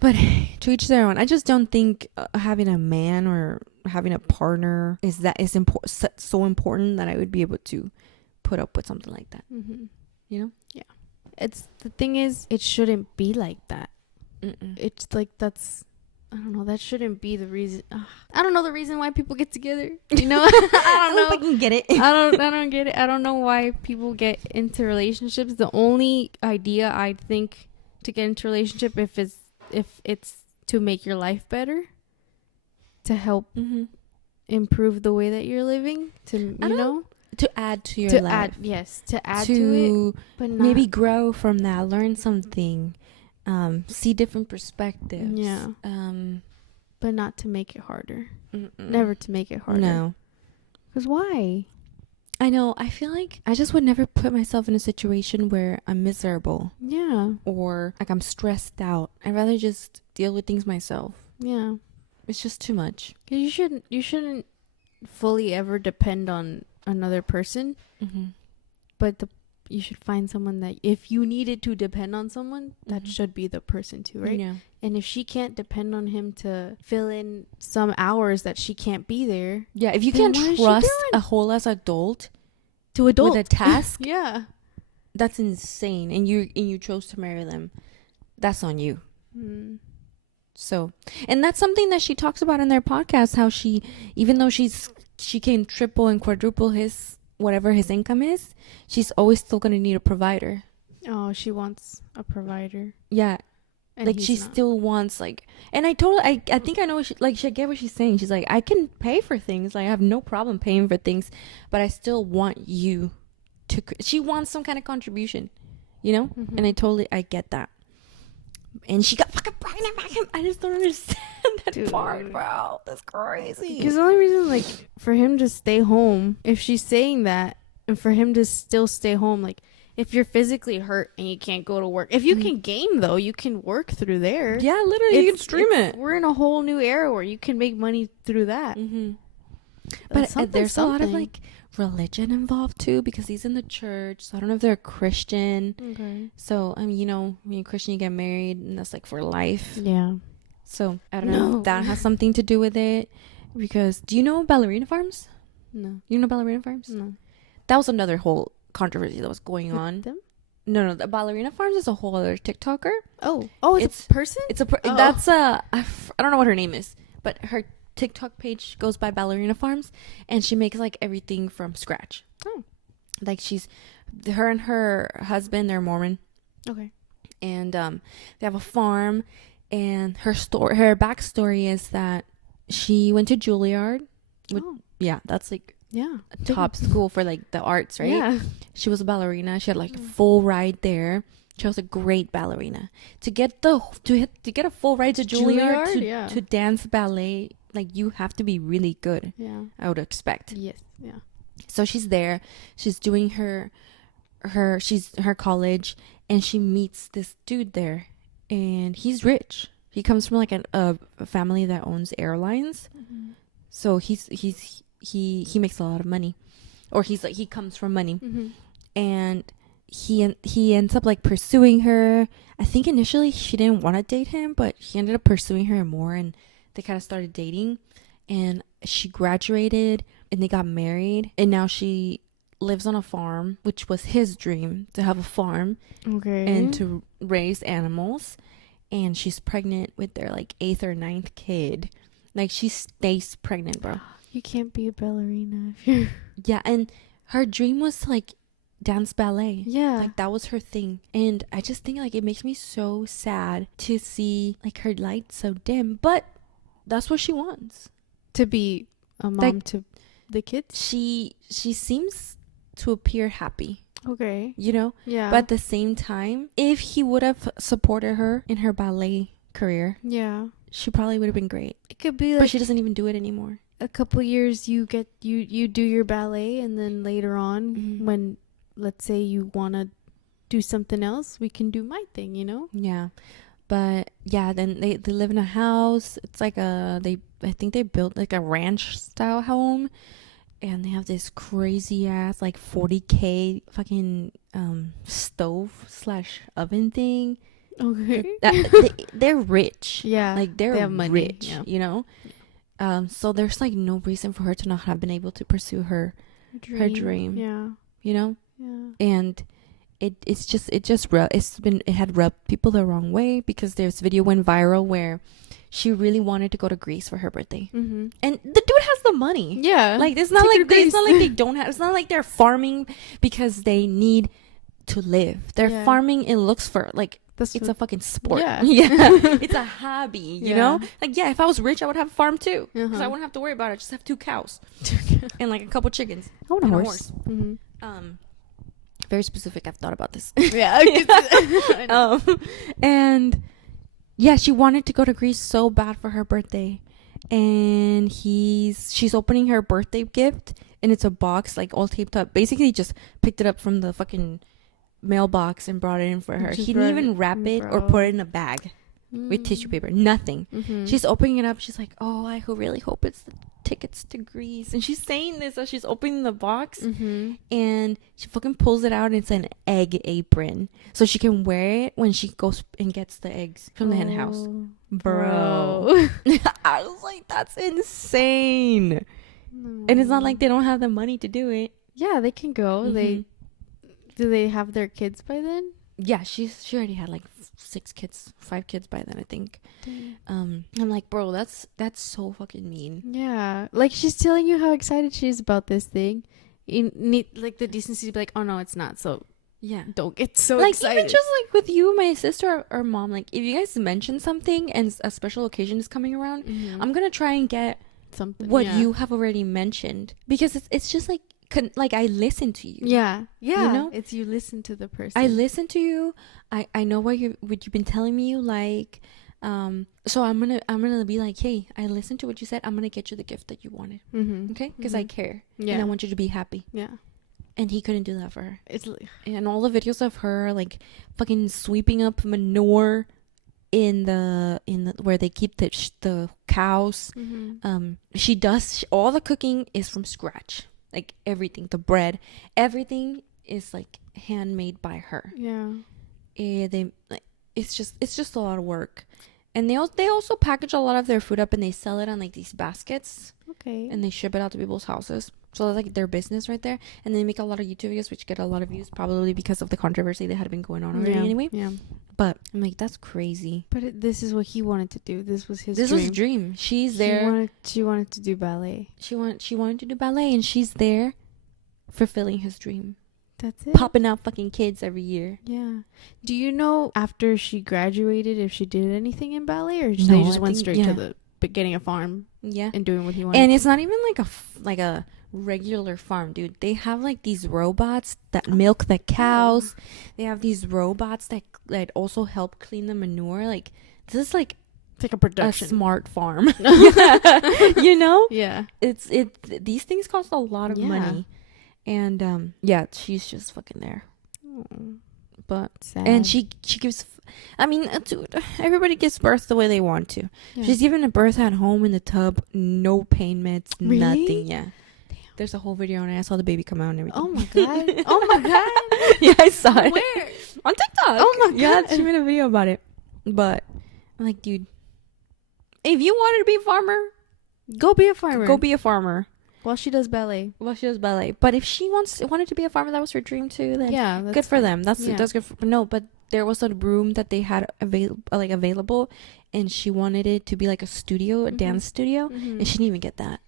but to each their own. I just don't think having a man or having a partner is so important that I would be able to put up with something like that. Mm-hmm. You know? It's the thing is, it shouldn't be like that. Mm-mm. It's like that's. I don't know. That shouldn't be the reason. I don't know the reason why people get together. You know, I I don't know. I can get it. I don't get it. I don't know why people get into relationships. The only idea I think to get into a relationship if it's to make your life better, to help Mm-hmm. improve the way that you're living, to I you don't- know, To add to your to life. add to add to it, but not, maybe grow from that, learn something, see different perspectives. Yeah. But not to make it harder. Mm-mm. Never to make it harder. No. Because why? I know. I feel like I just would never put myself in a situation where I'm miserable Yeah. or like I'm stressed out. I'd rather just deal with things myself. Yeah. It's just too much. 'Cause you shouldn't fully ever depend on another person, Mm-hmm. but you should find someone that if you needed to depend on someone, that Mhm. should be the person too, right? Yeah. And if she can't depend on him to fill in some hours that she can't be there Yeah. If you Then can't what is she trust doing? a whole ass adult to adult, with a task, yeah. that's insane. And you chose to marry them. That's on you. Mm. So, and that's something that she talks about in their podcast, how she, even though she can triple and quadruple his whatever his income is, she's always still gonna need a provider. Oh, she wants a provider. Yeah, And like she still wants like, and I told her, I think I know what she get what she's saying. She's like, I can pay for things, like I have no problem paying for things, but I still want you to. She wants some kind of contribution, you know. Mm-hmm. And I get that. And she got fucking pregnant by him. I just don't understand that part, bro. That's crazy. Because the only reason, like, for him to stay home, if she's saying that, and for him to still stay home, like, if you're physically hurt and you can't go to work, if you can game though, you can work through there. Yeah, literally, you can stream it. We're in a whole new era where you can make money through that. Mm-hmm. But there's a lot of like religion involved too, because he's in the church. So I don't know if they're a Christian. Okay. So I mean, you know, when you're Christian, you get married, and that's like for life. Yeah. So I don't know if that has something to do with it. Because do you know ballerina farms? No. You know ballerina farms? No. That was another whole controversy that was going on. Them? No, the ballerina farms is a whole other TikToker. Oh, it's a person. It's that's I don't know what her name is, but her TikTok page goes by Ballerina Farms, and she makes like everything from scratch. Oh, like her and her husband, they're Mormon. Okay. And they have a farm, and her backstory is that she went to Juilliard. Yeah, that's like a top school for like the arts, right? Yeah. She was a ballerina. She had like a full ride there. She was a great ballerina. To get a full ride to Juilliard to dance ballet, like you have to be really good. Yeah. I would expect. Yes. Yeah. So she's there. She's doing her college, and she meets this dude there, and he's rich. He comes from like a family that owns airlines. Mm-hmm. So he makes a lot of money, or he comes from money. Mm-hmm. And he ends up like pursuing her. I think initially she didn't want to date him, but he ended up pursuing her more, and they kind of started dating. And she graduated, and they got married, and now she lives on a farm, which was his dream, to have a farm. Okay. And to raise animals. And she's pregnant with their like 8th or 9th kid. Like she stays pregnant, bro. You can't be a ballerina if you're... Yeah, and her dream was to like dance ballet. Yeah. Like that was her thing. And I just think like it makes me so sad to see like her light so dim. But that's what she wants. To be a mom like, to the kids? She seems to appear happy. Okay. You know? Yeah. But at the same time, if he would have supported her in her ballet career, she probably would have been great. It could be like, but she doesn't even do it anymore. A couple years you do your ballet, and then later on when let's say you want to do something else, we can do my thing, you know? Yeah. But yeah, then they live in a house. It's like I think they built like a ranch style home. And they have this crazy ass like 40K fucking stove/oven thing. Okay. They're rich. Yeah. Like they have money, rich, you know? So there's like no reason for her to not have been able to pursue her dream. Yeah. You know? Yeah. And it had rubbed people the wrong way, because this video went viral where she really wanted to go to Greece for her birthday. Mm-hmm. And the dude has the money. Yeah. Like it's not like they don't have, it's not like they're farming because they need to live. They're farming, it looks for like it's a fucking sport. Yeah. It's a hobby, you know? Like if I was rich, I would have a farm too. Because I wouldn't have to worry about it. I just have 2 cows. And like a couple chickens. I want a horse. Mm-hmm. Very specific. I've thought about this. Yeah. And yeah, she wanted to go to Greece so bad for her birthday. And she's opening her birthday gift, and it's a box like all taped up. Basically just picked it up from the fucking mailbox and brought it in for her. He didn't even wrap it or put it in a bag with tissue paper. Nothing. Mm-hmm. She's opening it up. She's like, oh, I really hope it's the tickets to Greece. And she's saying this as she's opening the box. Mm-hmm. And she fucking pulls it out, and it's an egg apron. So she can wear it when she goes and gets the eggs from the hen house. Bro. I was like, that's insane. No. And it's not like they don't have the money to do it. Yeah, they can go. Mm-hmm. Do they have their kids by then? Yeah, she already had like 5 kids by then, I think. I'm like, bro, that's so fucking mean. Yeah, like she's telling you how excited she is about this thing, You need like the decency to be like, oh no, it's not. So Yeah. don't get so Like excited. even just like with you, my sister or mom, like if you guys mention something and a special occasion is coming around, I'm gonna try and get something what you have already mentioned, because it's just like like I listen to you. Yeah. You know, It's you listen to the person. I listen to you. I know what you've been telling me you like. So I'm gonna be like, hey, I listened to what you said. I'm gonna get you the gift that you wanted. Okay, because I care. Yeah. And I want you to be happy. Yeah. And he couldn't do that for her. It's like, And all the videos of her like fucking sweeping up manure in the where they keep the cows. She does all the cooking is from scratch. Like everything, the bread, everything is like handmade by her. yeah. It's just a lot of work. And they also package a lot of their food up and they sell it on like these baskets Okay. and they ship it out to people's houses. So that's like their business right there. And they make a lot of YouTube videos which get a lot of views, probably because of the controversy that had been going on already anyway. Yeah. But I'm like, that's crazy. But this is what he wanted to do. This was his This dream. was his dream. She's there. She wanted to do ballet. She wanted to do ballet, and she's there fulfilling his dream. That's it. Popping out fucking kids every year. Yeah. Do you know after she graduated if she did anything in ballet, or No, they just I went think- straight yeah. to getting a farm Yeah. and doing what he wanted? And it's not even like a regular farm, dude. They have like these robots that milk the cows. They have these robots that also help clean the manure. Like this is like It's like a a production. smart farm. You know? Yeah. These things cost a lot of Yeah. money. And yeah, she's just fucking there. But Sad. and she gives, I mean, dude, everybody gives birth the way they want to. Yeah. She's given a birth at home in the tub, no pain meds, Really? nothing. Yeah. There's a whole video on it. I saw the baby come out and everything. Oh my god. Oh my god. Yeah, I saw it. Where? On TikTok. Oh my Yeah, God. she made a video about it. But I'm like, dude, if you wanted to be a farmer, Go be a farmer. go be a farmer. While she does ballet. Well, she does ballet. But if she wanted to be a farmer, that was her dream too. Then Yeah. good for them. That's yeah. good. No, but there was a room that they had available, and she wanted it to be like a studio, a dance studio, and she didn't even get that.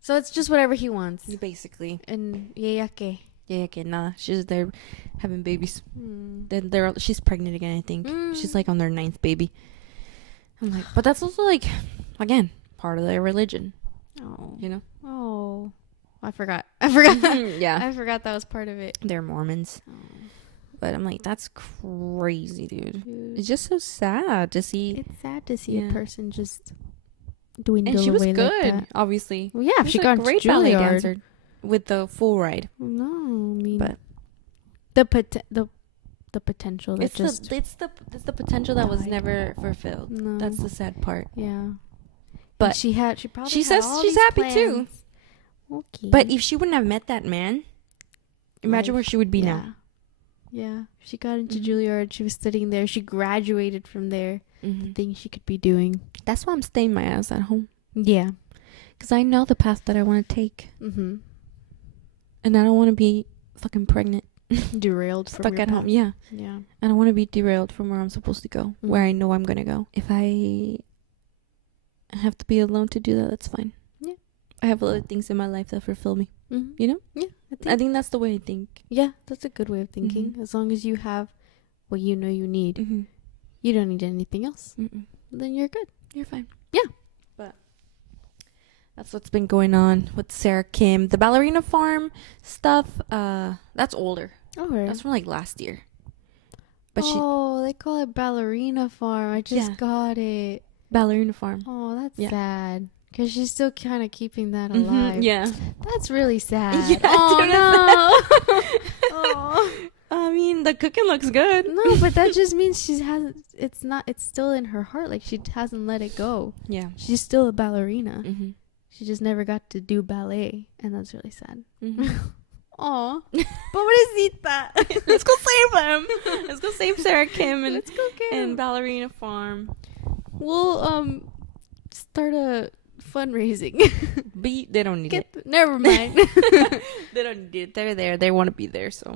So it's just whatever he wants. Basically, And yeah, que. yeah, okay, nah. She's there having babies. Mm. Then she's pregnant again. I think she's like on their 9th baby. I'm like, but that's also like, again, part of their religion. Oh. You know? Oh. I forgot. Yeah, I forgot that was part of it. they're Mormons. Oh. But I'm like, that's crazy, dude. Dude. It's just so sad to see. It's sad to see Yeah. a person just dwindle And she was away good, like that. obviously. Well, yeah, if she was got a great ballet Juilliard. dancer with the full ride. No, I mean, But- the potential that It's the potential that was died. never fulfilled. No. That's the sad part. Yeah. But She probably she had says all she's these happy too. plans. Okay. But if she wouldn't have met that man, imagine Life. where she would be yeah. now. Yeah. She got into Mhm. Juilliard. She was studying there. She graduated from there. Mm-hmm. Things she could be doing. That's why I'm staying my ass at home, Yeah. because I know the path that I want to take, Mm-hmm. and I don't want to be fucking pregnant, Derailed from stuck your at home. path. Yeah, Yeah. I don't want to be derailed from where I'm supposed to go, where I know I'm gonna go. If I have to be alone to do that, that's fine. Yeah. I have other things in my life that fulfill me. Mm-hmm. You know? Yeah. I think that's the way I think. Yeah, that's a good way of thinking. Mhm. As long as you have what you know you need, Mm-hmm. you don't need anything else. Mm-mm. Then you're good. You're fine. Yeah. But that's what's been going on with Sarah Kim. The ballerina farm stuff, that's older. Okay. That's from like last year. But they call it ballerina farm. I just Yeah. got it. ballerina farm. Oh, that's Yeah. sad. Because she's still kind of keeping that Mhm, alive. Yeah. That's really sad. Yeah, Oh, dude, no. Oh. I mean, the cooking looks good. No, but that just means it's still in her heart. Like, she hasn't let it go. Yeah. She's still a ballerina. Mm-hmm. She just never got to do ballet. And that's really sad. Mm-hmm. Aw. Pobrecita. Let's go save them. Let's go save Sarah Kim and Let's go get and him. ballerina farm. We'll start a fundraising. They don't need it. Never mind. They don't need it. They're there. They want to be there, so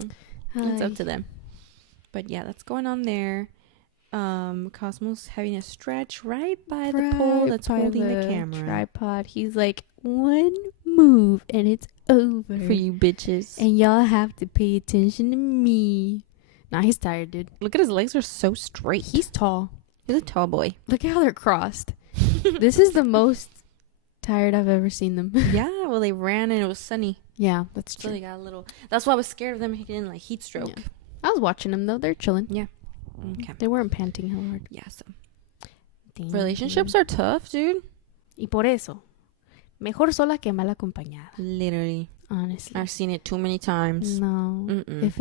it's Hi. up to them. But yeah, that's going on there. Cosmos having a stretch right by the pole Right that's by holding the camera. tripod. He's like 1 move and it's over For you bitches. and y'all have to pay attention to me. Nah, he's tired, dude. Look at his legs are so straight. He's tall. He's a tall boy. Look at how they're crossed. This is the most tired I've ever seen them. Yeah, well, they ran and it was sunny. Yeah, that's So true. they got a little... That's why I was scared of them getting, like, heat stroke. Yeah. I was watching them, though. They're chilling. Yeah. Okay. They weren't panting hell hard. Yeah, so... Relationships are tough, dude. Y por eso, mejor sola que mal acompañada. Literally. Honestly. I've seen it too many times. No. Mm-mm. If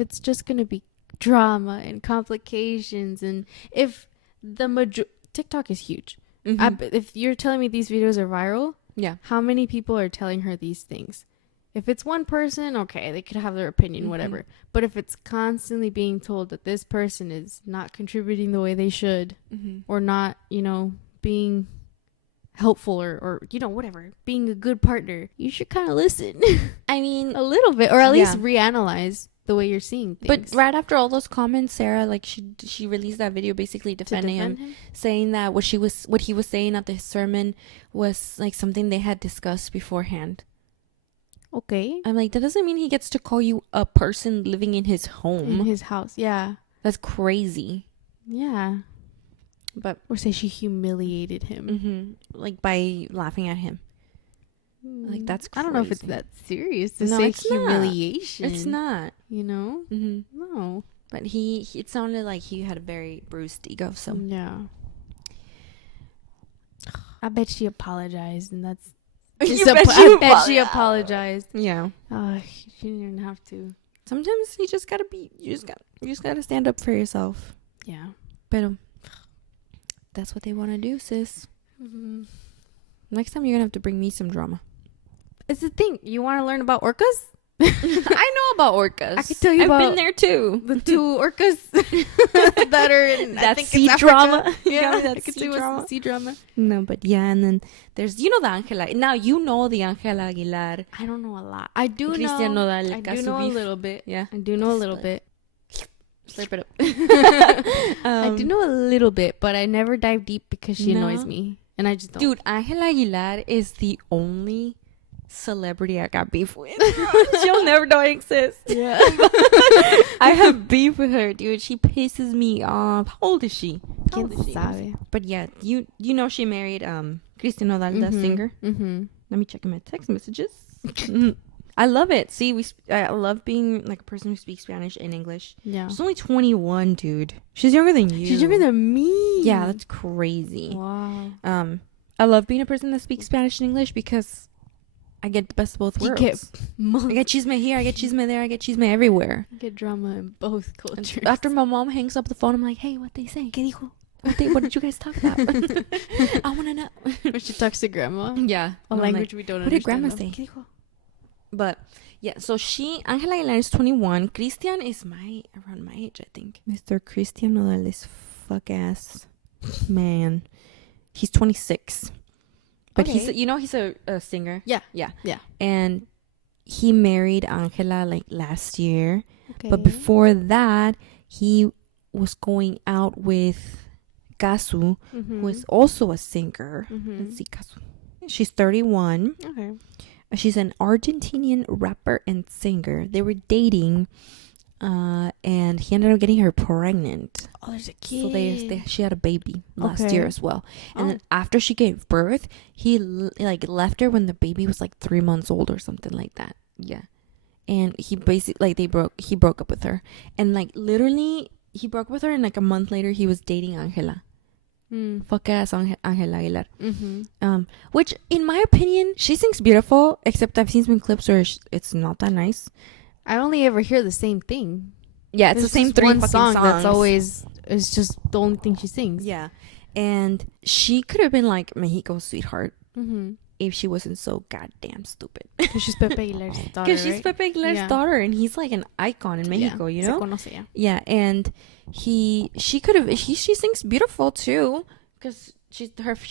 it's just gonna be drama and complications, and if the TikTok is huge. Mhm. If you're telling me these videos are viral, Yeah. how many people are telling her these things? If it's one person, okay, they could have their opinion, Mhm. whatever. But if it's constantly being told that this person is not contributing the way they should, Mm-hmm. or not, being helpful or whatever, being a good partner, you should kind of listen I mean... a little bit, or at least Yeah. reanalyze the way you're seeing things. But right after all those comments, Sarah, like, she released that video basically To defending defend him, saying that what he was saying at the sermon was, like, something they had discussed beforehand. Okay. I'm like, that doesn't mean he gets to call you a person living in his home. In his house, yeah. That's crazy. Yeah. But Or say she humiliated him. like, by laughing at him. Like, that's I don't know if it's crazy. that serious to No, say it's not. humiliation. It's not. Mm-hmm. No. But it sounded like he had a very bruised ego. So Yeah. I bet she apologized, and that's. You I bet bet she she apologized. yeah. She didn't even have to. Sometimes you just gotta stand up for yourself. Yeah. But that's what they want to do, sis. Mm-hmm. Next time you're gonna have to bring me some drama. It's the thing. You want to learn about orcas? I know about orcas. I could tell you I've about been there too. the 2 orcas that are in That I think sea it's drama. Africa. You Yeah, got me, that I could sea see what's drama. the sea drama. No, but yeah, and then there's the Angela. Now you know the Angela Aguilar. I don't know a lot. I do Christian know. Nodal, I do Casu know a beef. little bit. Yeah, I do know a little bit. slurp it up. I do know a little bit, but I never dive deep because she No? annoys me, and I just don't. Dude, Angela Aguilar is the only celebrity I got beef with. She'll never know I exist. Yeah. I have beef with her, dude. She pisses me off. How old is she? How old ¿Quién is she? sabe? But yeah, you know she married Christian Nodal, the singer. Mm-hmm. Let me check in my text messages. I love it. See, I love being like a person who speaks Spanish and English. Yeah. She's only 21, dude. She's younger than you. She's younger than me. Yeah, that's crazy. Wow. I love being a person that speaks Spanish and English because I get the best of both You worlds. get I get chisme here, I get chisme there, I get chisme everywhere. get drama in both cultures. After my mom hangs up the phone, I'm like, hey, what they say? ¿Qué dijo? What did you guys talk about? I want to know. When she talks to grandma, Yeah. a language we don't What did understand. grandma say? ¿Qué dijo? But yeah, so Angela Aguilar is 21. Christian is around my age, I think. Mr. Christian Nodal, this fuck ass man. He's 26. But Okay. he's a singer. Yeah. Yeah. Yeah. And he married Angela like last year. Okay. But before that, he was going out with Casu, who is also a singer. Let's see, Casu. She's 31. Okay. She's an Argentinian rapper and singer. They were dating, and he ended up getting her pregnant. Oh, there's a kid. So she had a baby last Okay. year as well. And Oh. then after she gave birth, he like left her when the baby was like 3 months old or something like that. Yeah. And he basically like he broke up with her. And like literally he broke up with her and like a month later he was dating Angela. Fuck ass Angela Aguilar. Which in my opinion, she sings beautiful, except I've seen some clips where it's not that nice. I only ever hear the same thing. Yeah, it's There's the same just 3 one fucking song songs. that's always. It's just the only thing she sings. Yeah. And she could have been like Mexico's sweetheart Mm-hmm. if she wasn't so goddamn stupid. Because she's Pepe Aguilar's daughter. Because she's right? Pepe Aguilar's Yeah. daughter, and he's like an icon in Mexico, you know? Se conoce, yeah. Yeah, and she sings beautiful too, because she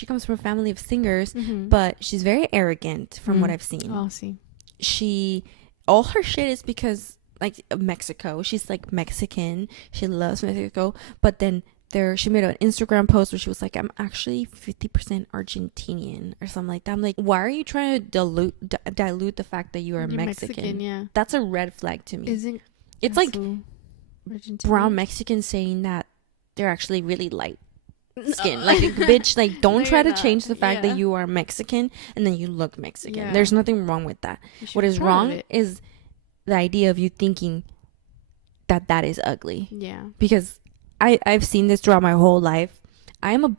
comes from a family of singers, Mm-hmm. but she's very arrogant from what I've seen. Oh, see. All her shit is because like Mexico. She's like Mexican. She loves Mexico, but then she made an Instagram post where she was like, I'm actually 50% Argentinian or something like that. I'm like, why are you trying to dilute the fact that you are Mexican? Yeah. That's a red flag to me. It's like Argentinian? brown Mexicans saying that they're actually really light skin. Like, bitch, like, don't try to change the fact that you are Mexican and then you look Mexican. Yeah. There's nothing wrong with that. What is wrong is the idea of you thinking that is ugly. Yeah. Because I've seen this throughout my whole life. I'm a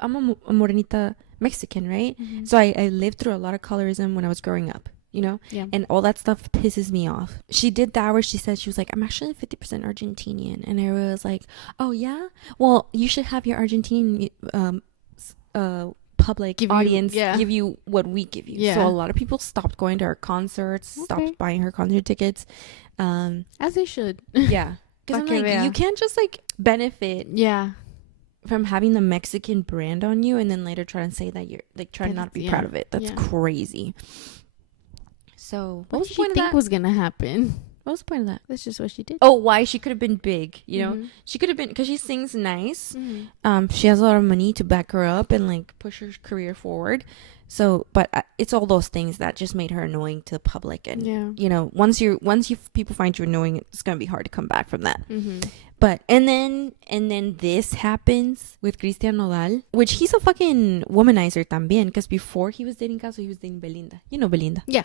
morenita Mexican, right? Mm-hmm. So I lived through a lot of colorism when I was growing up, you know? Yeah. And all that stuff pisses me off. She did that where she said, she was like, I'm actually 50% Argentinian. And everyone was like, oh, yeah? Well, you should have your Argentinian public audience give you what we give you. Yeah. So a lot of people stopped going to her concerts, stopped buying her concert tickets. As they should. Yeah. Because I'm like, you can't just like benefit from having the Mexican brand on you and then later try to say that you're like trying not to be proud of it. That's crazy. So what did you think was gonna happen? What was the point of that? That's just what she did. Oh, why she could have been big, you know? She could have been, because she sings nice. She has a lot of money to back her up and like push her career forward. So, but it's all those things that just made her annoying to the public. And, you know, once you people find you annoying, it's going to be hard to come back from that. But, and then this happens with Cristian Nodal, which he's a fucking womanizer también, because before he was dating Caso, he was dating Belinda. You know Belinda. Yeah.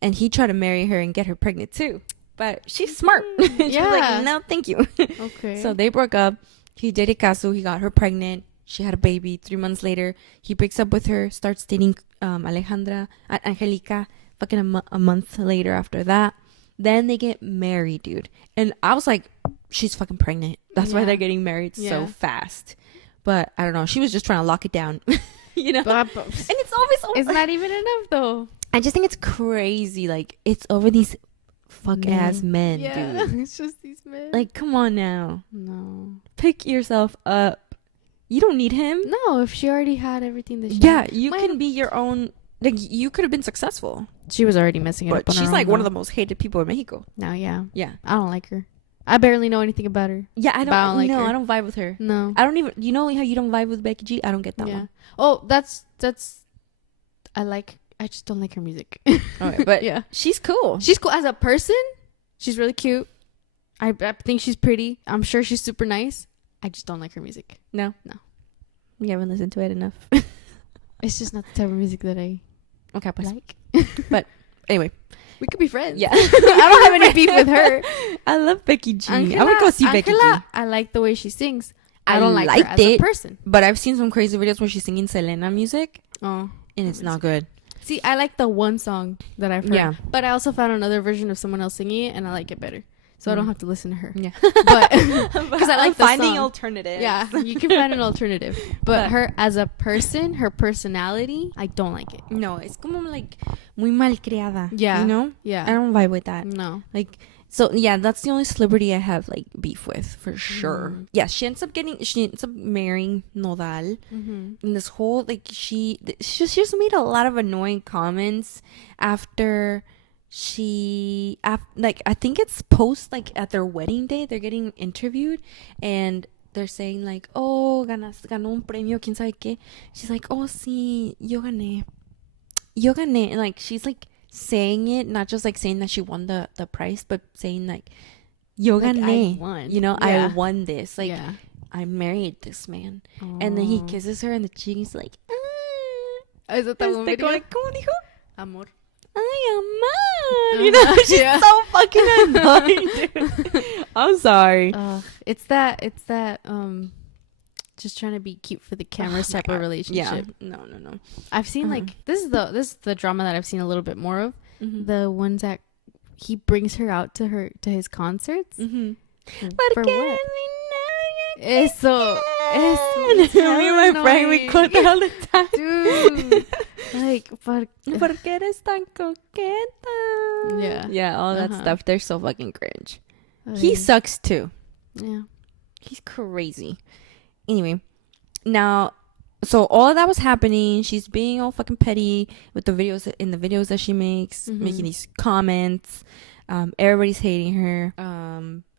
And he tried to marry her and get her pregnant too. But she's smart. She was like, no, thank you. Okay. So they broke up. He dated Caso. He got her pregnant. She had a baby. 3 months later, he breaks up with her, starts dating Angelica, fucking a month later after that. Then they get married, dude. And I was like, she's fucking pregnant. That's why they're getting married so fast. But I don't know. She was just trying to lock it down. You know? And it's always over. It's not even enough, though. I just think it's crazy. Like, it's over these fuck-ass men, dude. It's just these men. Like, come on now. No. Pick yourself up. You don't need him. No, if she already had everything that she had. You can be your own. Like, you could have been successful. She was already messing it up on her she's own, like one of the most hated people in Mexico. No, yeah. I don't like her. I barely know anything about her. Yeah, I don't like her. I don't vibe with her. No. I don't even, you know how you don't vibe with Becky G? I don't get that one. Oh, that's, I just don't like her music. Alright, but she's cool. She's cool as a person. She's really cute. I think she's pretty. I'm sure she's super nice. I just don't like her music. No. You haven't listened to it enough. It's just not the type of music that I like. But anyway, we could be friends. Yeah. I don't have any beef with her. I love Becky G. I would go see Becky G. I like the way she sings. I don't like her as a person. But I've seen some crazy videos where she's singing Selena music. Oh. And it's not good. See, I like the one song that I've heard. Yeah. But I also found another version of someone else singing it and I like it better. So I don't have to listen to her. Yeah. But because I like finding alternatives. Yeah, you can find an alternative. But her as a person, her personality, I don't like it. No, it's como like muy malcriada. Yeah. You know? Yeah. I don't vibe with that. No. Like, so yeah, that's the only celebrity I have like beef with for sure. Yeah, she ends up marrying Nodal. And this whole like she just made a lot of annoying comments after like I think it's post like at their wedding day they're getting interviewed and they're saying like, oh, ganó un premio, quién sabe qué. She's like, oh sí, yo gané, and like she's like saying it, not just like saying that she won the prize, but saying like, yo gané, I won. You know, I won this, like I married this man. And then he kisses her in the cheek. He's like, ¿Eso ¿cómo dijo? Amor. Ay, amor. You know, she's so fucking annoying, dude. I'm sorry. It's that just trying to be cute for the cameras type of relationship. Yeah. No. I've seen like this is the drama that I've seen a little bit more of. The ones that he brings her out to his concerts. For what? Eso. Me and my friend, we quote that all the time. Dude. Like, ¿por qué eres tan coqueta? Yeah, all that stuff. They're so fucking cringe. He sucks too. Yeah. He's crazy. Anyway, now, so all of that was happening. She's being all fucking petty with the videos that she makes, making these comments. Everybody's hating her.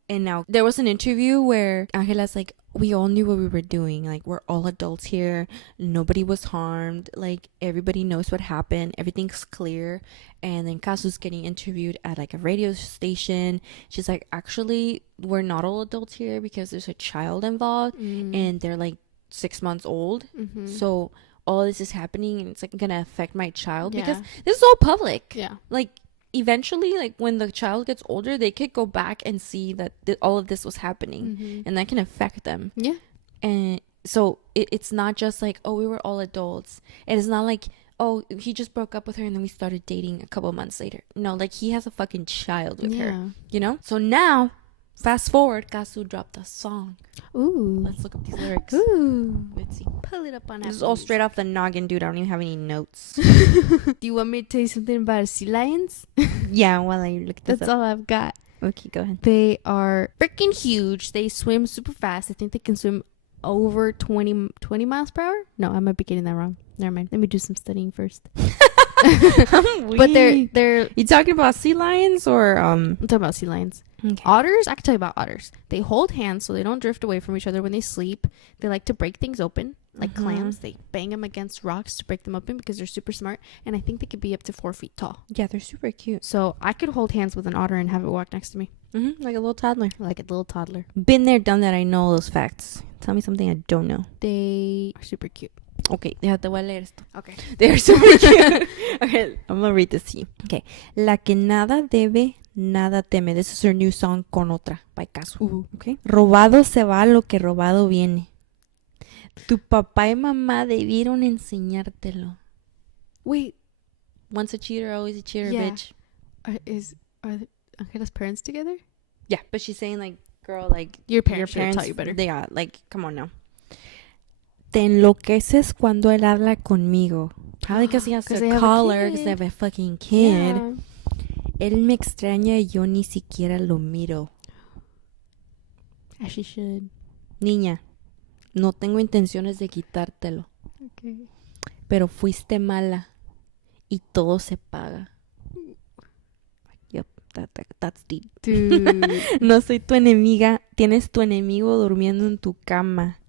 And now there was an interview where Angela's like, we all knew what we were doing. Like, we're all adults here. Nobody was harmed. Like, everybody knows what happened. Everything's clear. And then Kasu's getting interviewed at like a radio station. She's like, actually, we're not all adults here because there's a child involved, and they're like 6 months old. So all this is happening, and it's like gonna affect my child because this is all public. Yeah. Like, eventually, like when the child gets older, they could go back and see that all of this was happening, and that can affect them. Yeah. And so it's not just like, oh, we were all adults. It is not like, oh, he just broke up with her and then we started dating a couple months later. No, like, he has a fucking child with her, you know? So now, fast forward, Kasu dropped a song. Ooh. Let's look up these lyrics. Ooh. Let's see. Pull it up on This is all straight off the noggin, dude. I don't even have any notes. Do you want me to tell you something about sea lions? Yeah, while I look this That's up. all I've got. Okay, go ahead. They are freaking huge. They swim super fast. I think they can swim over 20 miles per hour. No, I might be getting that wrong. Never mind. Let me do some studying first. But they're You talking about sea lions or I'm talking about sea lions. Okay. Otters, I can tell you about otters. They hold hands so they don't drift away from each other when they sleep. They like to break things open, like clams. They bang them against rocks to break them open because they're super smart. And I think they could be up to 4 feet tall. Yeah, they're super cute. So I could hold hands with an otter and have it walk next to me. Like a little toddler. Like a little toddler. Been there, done that. I know those facts. Tell me something I don't know. They are super cute. Okay, déjate, voy a leer esto. Okay. They're super cute. Okay, I'm gonna read this to you. Okay. La que nada debe, nada teme. This is her new song, Con Otra, by Kazu. Okay. Robado se va lo que robado viene. Tu papá y mamá debieron enseñártelo. Wait. Once a cheater, always a cheater, Yeah. bitch. Are Angela's parents together? Yeah, but she's saying, like, girl, like, Your parents should have taught you better. They are, like, come on now. Te enloqueces cuando él habla conmigo. Probably because he has 'Cause to they have a call her kid. because they have a fucking kid. Yeah. Él me extraña y yo ni siquiera lo miro. As she should. Niña, no tengo intenciones de quitártelo, Okay. pero fuiste mala y todo se paga. Yep, that's deep. Dude. No soy tu enemiga, tienes tu enemigo durmiendo en tu cama.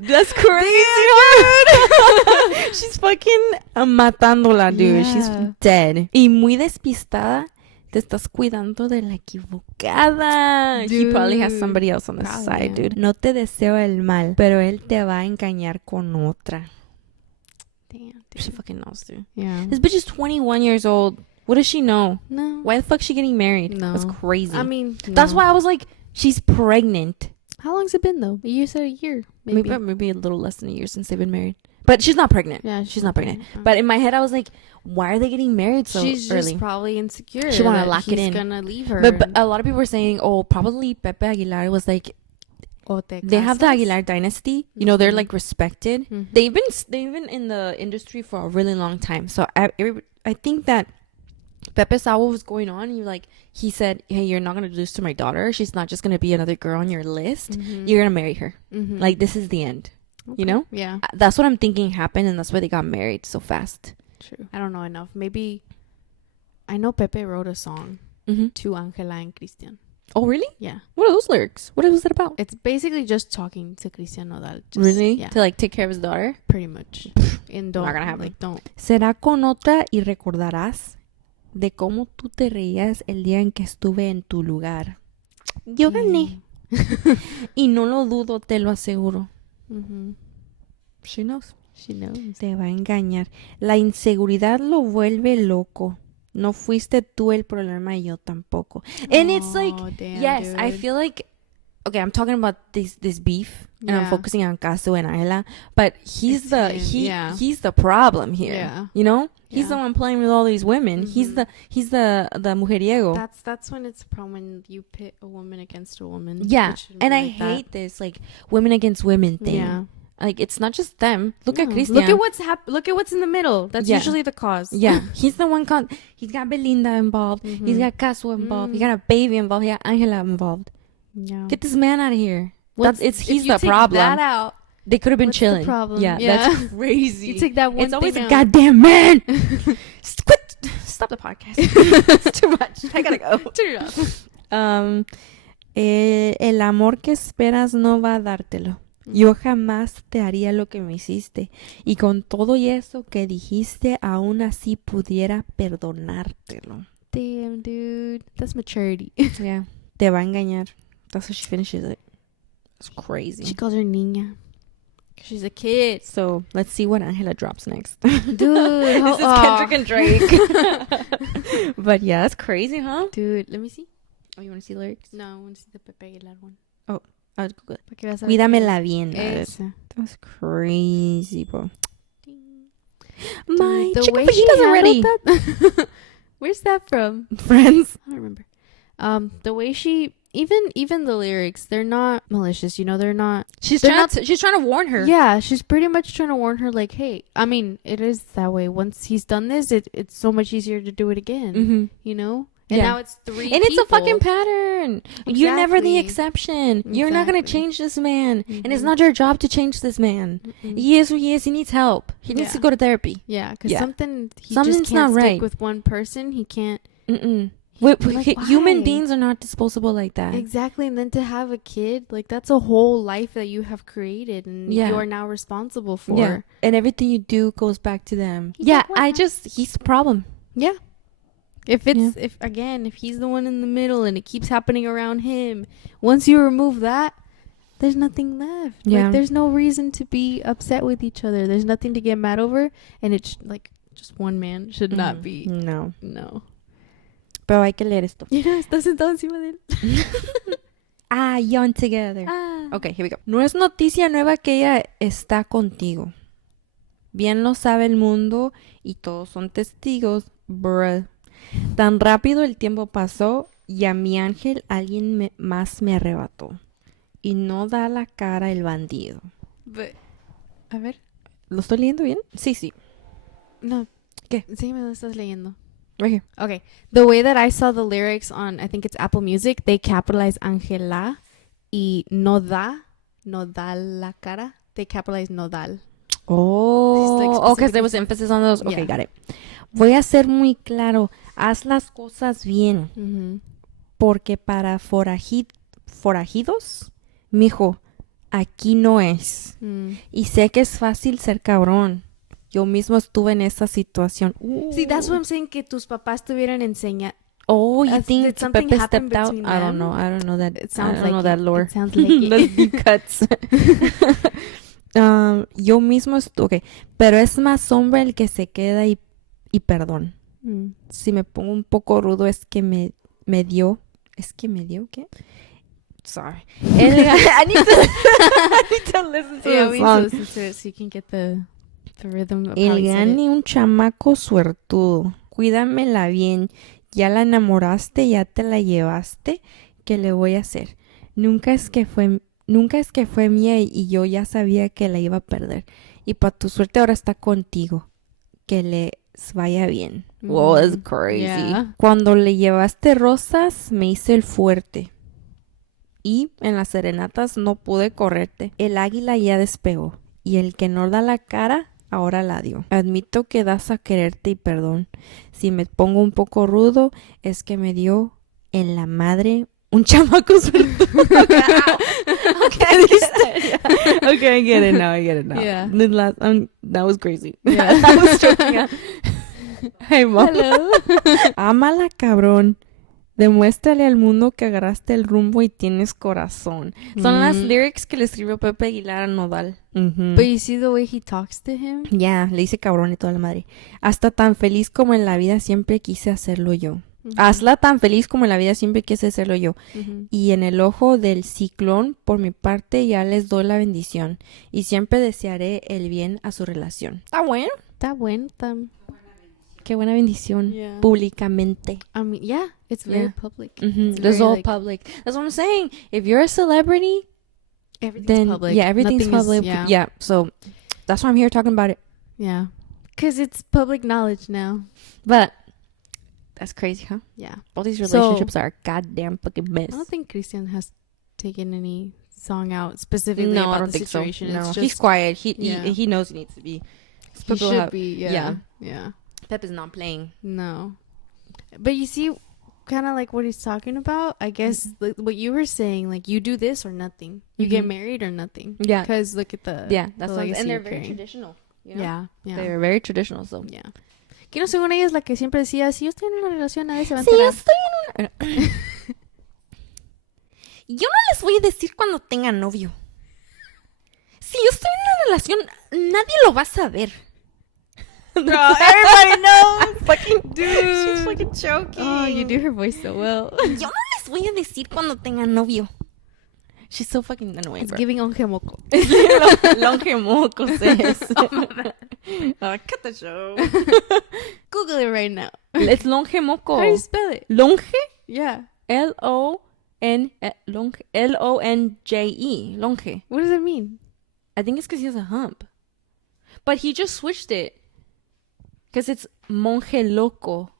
That's crazy, dude. She's fucking matándola, dude. Yeah. She's dead. Y muy despistada, te estás cuidando de la equivocada. He probably has somebody else on the Probably, side, yeah. dude. No te deseo el mal, pero él te va a engañar con otra. Damn. She fucking knows, dude. Yeah. This bitch is 21 years old. What does she know? No. Why the fuck is she getting married? No. That's crazy. I mean, that's no. why I was like, she's pregnant. How long's it been though? You said a year. Maybe a little less than a year since they've been married. But she's not pregnant. Yeah, she's not pregnant. But in my head, I was like, why are they getting married so she's early? just probably insecure. She wanna that lock it in. He's gonna leave her. But a lot of people were saying, oh, probably Pepe Aguilar was like, they have the Aguilar dynasty. You know, they're like respected. Mhm. They've been in the industry for a really long time. So I think that Pepe saw what was going on. He said, hey, you're not gonna do this to my daughter. She's not just gonna be another girl on your list. Mhm. You're gonna marry her. Mhm. Like, this is the end. You know? Yeah. That's what I'm thinking happened, and that's why they got married so fast. True. I don't know enough. Maybe I know Pepe wrote a song to Angela and Christian. Oh, really? Yeah. What are those lyrics? What was it about? It's basically just talking to Christian Nodal. Just, Really? Yeah. To like take care of his daughter? Pretty much. And don't. Not gonna happen. Like, don't. Será con otra y recordarás de cómo tú te reías el día en que estuve en tu lugar. Yo gané. Y no lo dudo, te lo aseguro. Mm-hmm. She knows. She knows. Te va a engañar. La inseguridad lo vuelve loco. No fuiste tú el problema y yo tampoco. And it's like, damn, yes, dude. I feel like, okay, I'm talking about this beef, and I'm Yeah. focusing on Caso and Ayla, but he's It's him, he's the problem here. Yeah. You know, he's Yeah. the one playing with all these women. Mhm. He's the mujeriego. That's when it's a problem when you pit a woman against a woman. Yeah, It shouldn't and be I like that. hate this like women against women thing. Yeah. Like, it's not just them. Look at No. Christian. Look at what's in the middle. That's Yeah. usually the cause. Yeah, he's the one. He's got Belinda involved. Mhm. He's got Caso involved. He got a baby involved. He got Angela involved. Yeah. Get this man out of here. If He's you the take problem. That out. They could have been What's the chilling. problem? Yeah, Yeah. that's crazy. You take that one. It's always thing a out. goddamn man. Quit. Stop the podcast. It's too much. I gotta go. Turn it off. El amor que esperas no va a dártelo. Yo jamás te haría lo que me hiciste. Y con todo y eso que dijiste, aún así pudiera perdonártelo. Damn, dude. That's maturity. Yeah. Te va a engañar. That's how she finishes it. It's crazy. She calls her niña. She's a kid. So, let's see what Angela drops next. Dude. This is Kendrick and Drake. But yeah, that's crazy, huh? Dude, let me see. Oh, you want to see lyrics? No, I want to see the Pepe Aguilar one. I'll Google it. Para que veas a ver Cuídamela bien. Esa. That's crazy, bro. Ding. My Dude, the chicken way she fajitas are handled ready. that- Where's that from? Friends. I don't remember. The way she even the lyrics, they're not malicious. You know, they're not. She's They're trying to warn her. Yeah, she's pretty much trying to warn her. Like, hey, I mean, it is that way. Once he's done this, it's so much easier to do it again. Mm-hmm. You know. And Yeah. now it's 3 And it's a people. fucking pattern. You're never the Exactly. exception. You're not gonna Exactly. change this man, and it's Mhm. not your job to change this man. Mm-mm. He is who he is. He needs help. He needs Yeah. to go to therapy. Yeah, because Yeah. something he Something's just can't not stick right. with one person. He can't. Mm-mm. Like, Human why? beings are not disposable like that. Exactly, and then to have a kid, like that's a whole life that you have created, and Yeah. you are now responsible for. Yeah, and everything you do goes back to them. He's Yeah, like, "What?" he's the problem. Yeah. If it's Yeah. if he's the one in the middle and it keeps happening around him, once you remove that, there's nothing left. Yeah. Like there's no reason to be upset with each other. There's nothing to get mad over, and it's like just one man should not be. No. No. Pero hay que leer esto. Mira, está sentado encima de él. Yawn together. Ah. Okay, here we go. No es noticia nueva que ella está contigo. Bien lo sabe el mundo y todos son testigos, bruh. Tan rápido el tiempo pasó y a mi ángel alguien más me arrebató. Y no da la cara el bandido. But, a ver. ¿Lo estoy leyendo bien? Sí, sí. No. ¿Qué? Sígueme lo estás leyendo. Right here. Okay. The way that I saw the lyrics on, I think it's Apple Music, they capitalize Angela y no da la cara. They capitalize nodal. Oh, Like because specific- there was emphasis on those. Okay, Yeah. got it. Voy a ser muy claro. Haz las cosas bien. Mm-hmm. Porque para forajidos, mijo, aquí no es. Mm. Y sé que es fácil ser cabrón. Yo mismo estuve en esa situación. See, that's what I'm saying, que tus papás tuvieran enseñado. Oh, you think did something Pepe happen stepped out? between I don't them? know. I don't know that. It sounds I don't like know that it. lore. It sounds like it. Those deep cuts. Yo mismo estuve. Okay. Pero es más hombre el que se queda y perdón. Mm. Si me pongo un poco rudo es que me dio. ¿Es que me dio qué? Sorry. I need to listen to Yeah, the we song. need to listen to it so you can get the rhythm of how El he said it. gane un chamaco suertudo. Cuídamela bien. Ya la enamoraste, ya te la llevaste. ¿Qué le voy a hacer? Nunca es que fue mía y yo ya sabía que la iba a perder. Y para tu suerte ahora está contigo. Que les vaya bien. Wow, that's crazy. Yeah. Cuando le llevaste rosas, me hice el fuerte. Y en las serenatas no pude correrte. El águila ya despegó. Y el que no da la cara, ahora la dio. Admito que das a quererte y perdón. Si me pongo un poco rudo, es que me dio en la madre un chamaco suertudo. Okay, I get it now. Yeah. That was crazy. Yeah. I was joking. Hey, mom. Hello. Ámala, cabrón. Demuéstrale al mundo que agarraste el rumbo y tienes corazón. Son las lyrics que le escribió Pepe Aguilar a Nodal. But you see the way he talks to him? Ya, le dice cabrón y toda la madre. Hasta tan feliz como en la vida siempre quise hacerlo yo. Hazla tan feliz como en la vida siempre quise hacerlo yo. Y en el ojo del ciclón, por mi parte, ya les doy la bendición. Y siempre desearé el bien a su relación. ¿Está bueno? Está bueno. Qué buena bendición. Yeah. Públicamente. I mean, yeah, it's very Yeah. public. It's very, all like- public. That's what I'm saying. If you're a celebrity, Everything's then public. yeah, everything's Nothing is- public. yeah. Yeah, so that's why I'm here talking about it. Yeah. Because it's public knowledge now. But that's crazy, huh? Yeah. All these So- relationships are a goddamn fucking mess. I don't think Christian has taken any song out specifically No, about I don't the think situation. so. No, It's he's just, quiet. Yeah. He knows he needs to be. he People should have- be. yeah. Yeah. Pep is not playing. No. But you see, kind of like what he's talking about. I guess like, what you were saying, like you do this or nothing. You get married or nothing. Yeah. Because look at the That's the what, legacy and they're you're very carrying. traditional. You know? Yeah. They're very traditional. So Yeah. Que no, según ella es la que siempre decía, si yo estoy en una relación, nadie se va a si yo enterar. estoy en una... Yo no les voy a decir cuando tenga novio. Si yo estoy en una relación, nadie lo va a saber. Bro, everybody knows. Fucking Dude. She's fucking joking. Oh, you do her voice so well. Yo no les voy a decir cuando tenga novio. She's so fucking annoying, It's bro. giving onge moco. Longe moco says. Cut the show. Google it right now. It's longe moco. How do you spell it? Longe? Yeah. L-O-N-J-E. Longe. What does it mean? I think it's because he has a hump. But he just switched it. Because it's monje loco.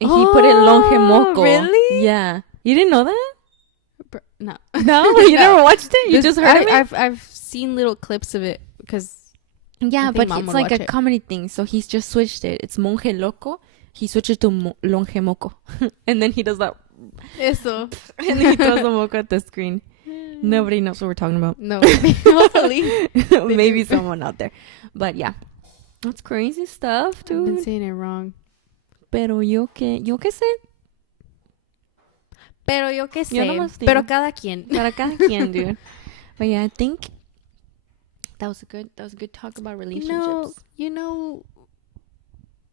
And he put it longe moco. Really? Yeah. You didn't know that? No. No? You never watched it? You This- just heard of it? I've seen little clips of it because Yeah, I think but Mom it's would like watch a it. comedy thing. So he's just switched it. It's monje loco. He switches to longe moco. And then he does that. eso. And then he throws the moco at the screen. Nobody knows what we're talking about. No. Hopefully. Maybe someone out there. But yeah. That's crazy stuff, I've been dude. saying it wrong. Pero yo qué sé. Pero yo qué Yo sé. nomás digo. Pero cada quien. Para cada quien, dude. But yeah, I think that was a good talk about relationships. You know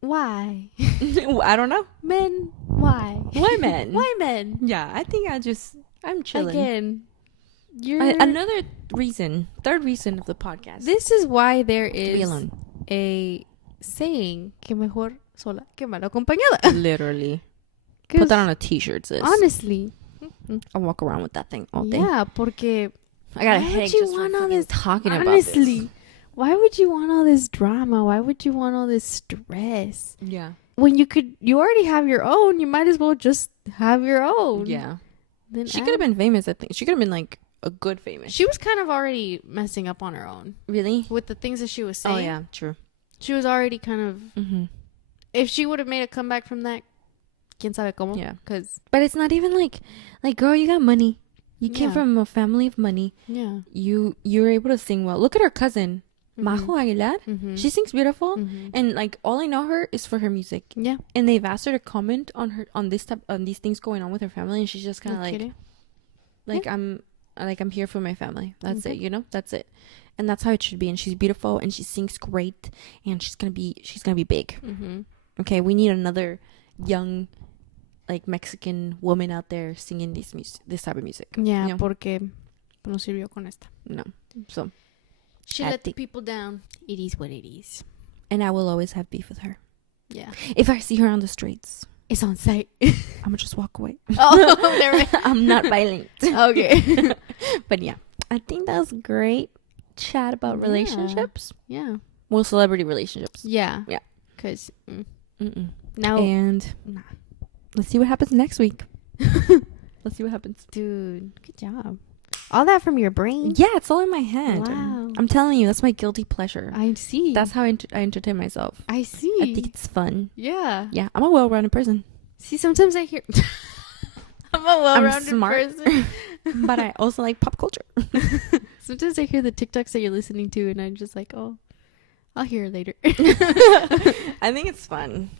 why? I don't know. Men, why? Why men? Why men? Yeah, I think I'm chilling. Again, you're Another reason, third reason of the podcast. This is why there Be is alone. a saying que mejor sola que mal acompañada. Literally. Put that on a t-shirt, sis. Honestly. I'll walk around with that thing all day. Yeah, porque I got a why would headache you just want from all fucking this- talking about honestly, this. why would you want all this drama? Why would you want all this stress? Yeah. When you already have your own, you might as well just have your own. Yeah. Then She could have been famous, I think. She could have been like a good famous. She was kind of already messing up on her own Really? with the things that she was saying. Oh, yeah. True. She was already kind of. Mm-hmm. If she would have made a comeback from that, quién sabe cómo. Yeah. Because But it's not even like, girl, you got money. You came Yeah. from a family of money. yeah, You're able to sing well. Look at her cousin, Majo Aguilar. Mm-hmm. She sings beautiful. Mm-hmm. And like all I know her is for her music. Yeah. And they've asked her to comment on these things going on with her family, and she's just kind of No like kidding. I'm here for my family. That's Okay. it, you know? That's it. And that's how it should be. And she's beautiful and she sings great and she's going to be big. Mm-hmm. Okay, we need another young like Mexican woman out there singing this type of music. Yeah, No. porque no sirvió con esta. No. So, She I let the think- people down. It is what it is. and I will always have beef with her. Yeah. If I see her on the streets, It's on site. I'm going to just walk away. Oh, never mind. I'm not violent. Okay. But yeah, I think that was great chat about Yeah. relationships. Yeah. Well, celebrity relationships. Yeah. Yeah. Because Now, now, and nah. let's see what happens next week. Let's see what happens. dude, good job. All that from your brain? Yeah, it's all in my head. Wow. I'm telling you, that's my guilty pleasure. I see. That's how I entertain myself. I see. I think it's fun. yeah. Yeah, I'm a well-rounded person, See, sometimes I hear. I'm a well-rounded smart. person. but I also like pop culture. Sometimes I hear the TikToks that you're listening to, and I'm just like, oh, I'll hear it later. I think it's fun.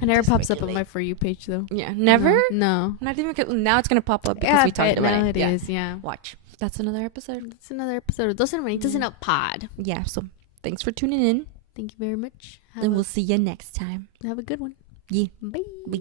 It never Just pops up on regulate. my For You page, though. Yeah, never. No. Not even 'cause now it's gonna pop up because Yeah, we talked about now it. it is, yeah. Watch. That's another episode. That's another episode of Dos Hermanitas in a Pod. Yeah. So thanks for tuning in, Thank you very much. and we'll see you next time. Have a good one. Yeah. Bye. Bye.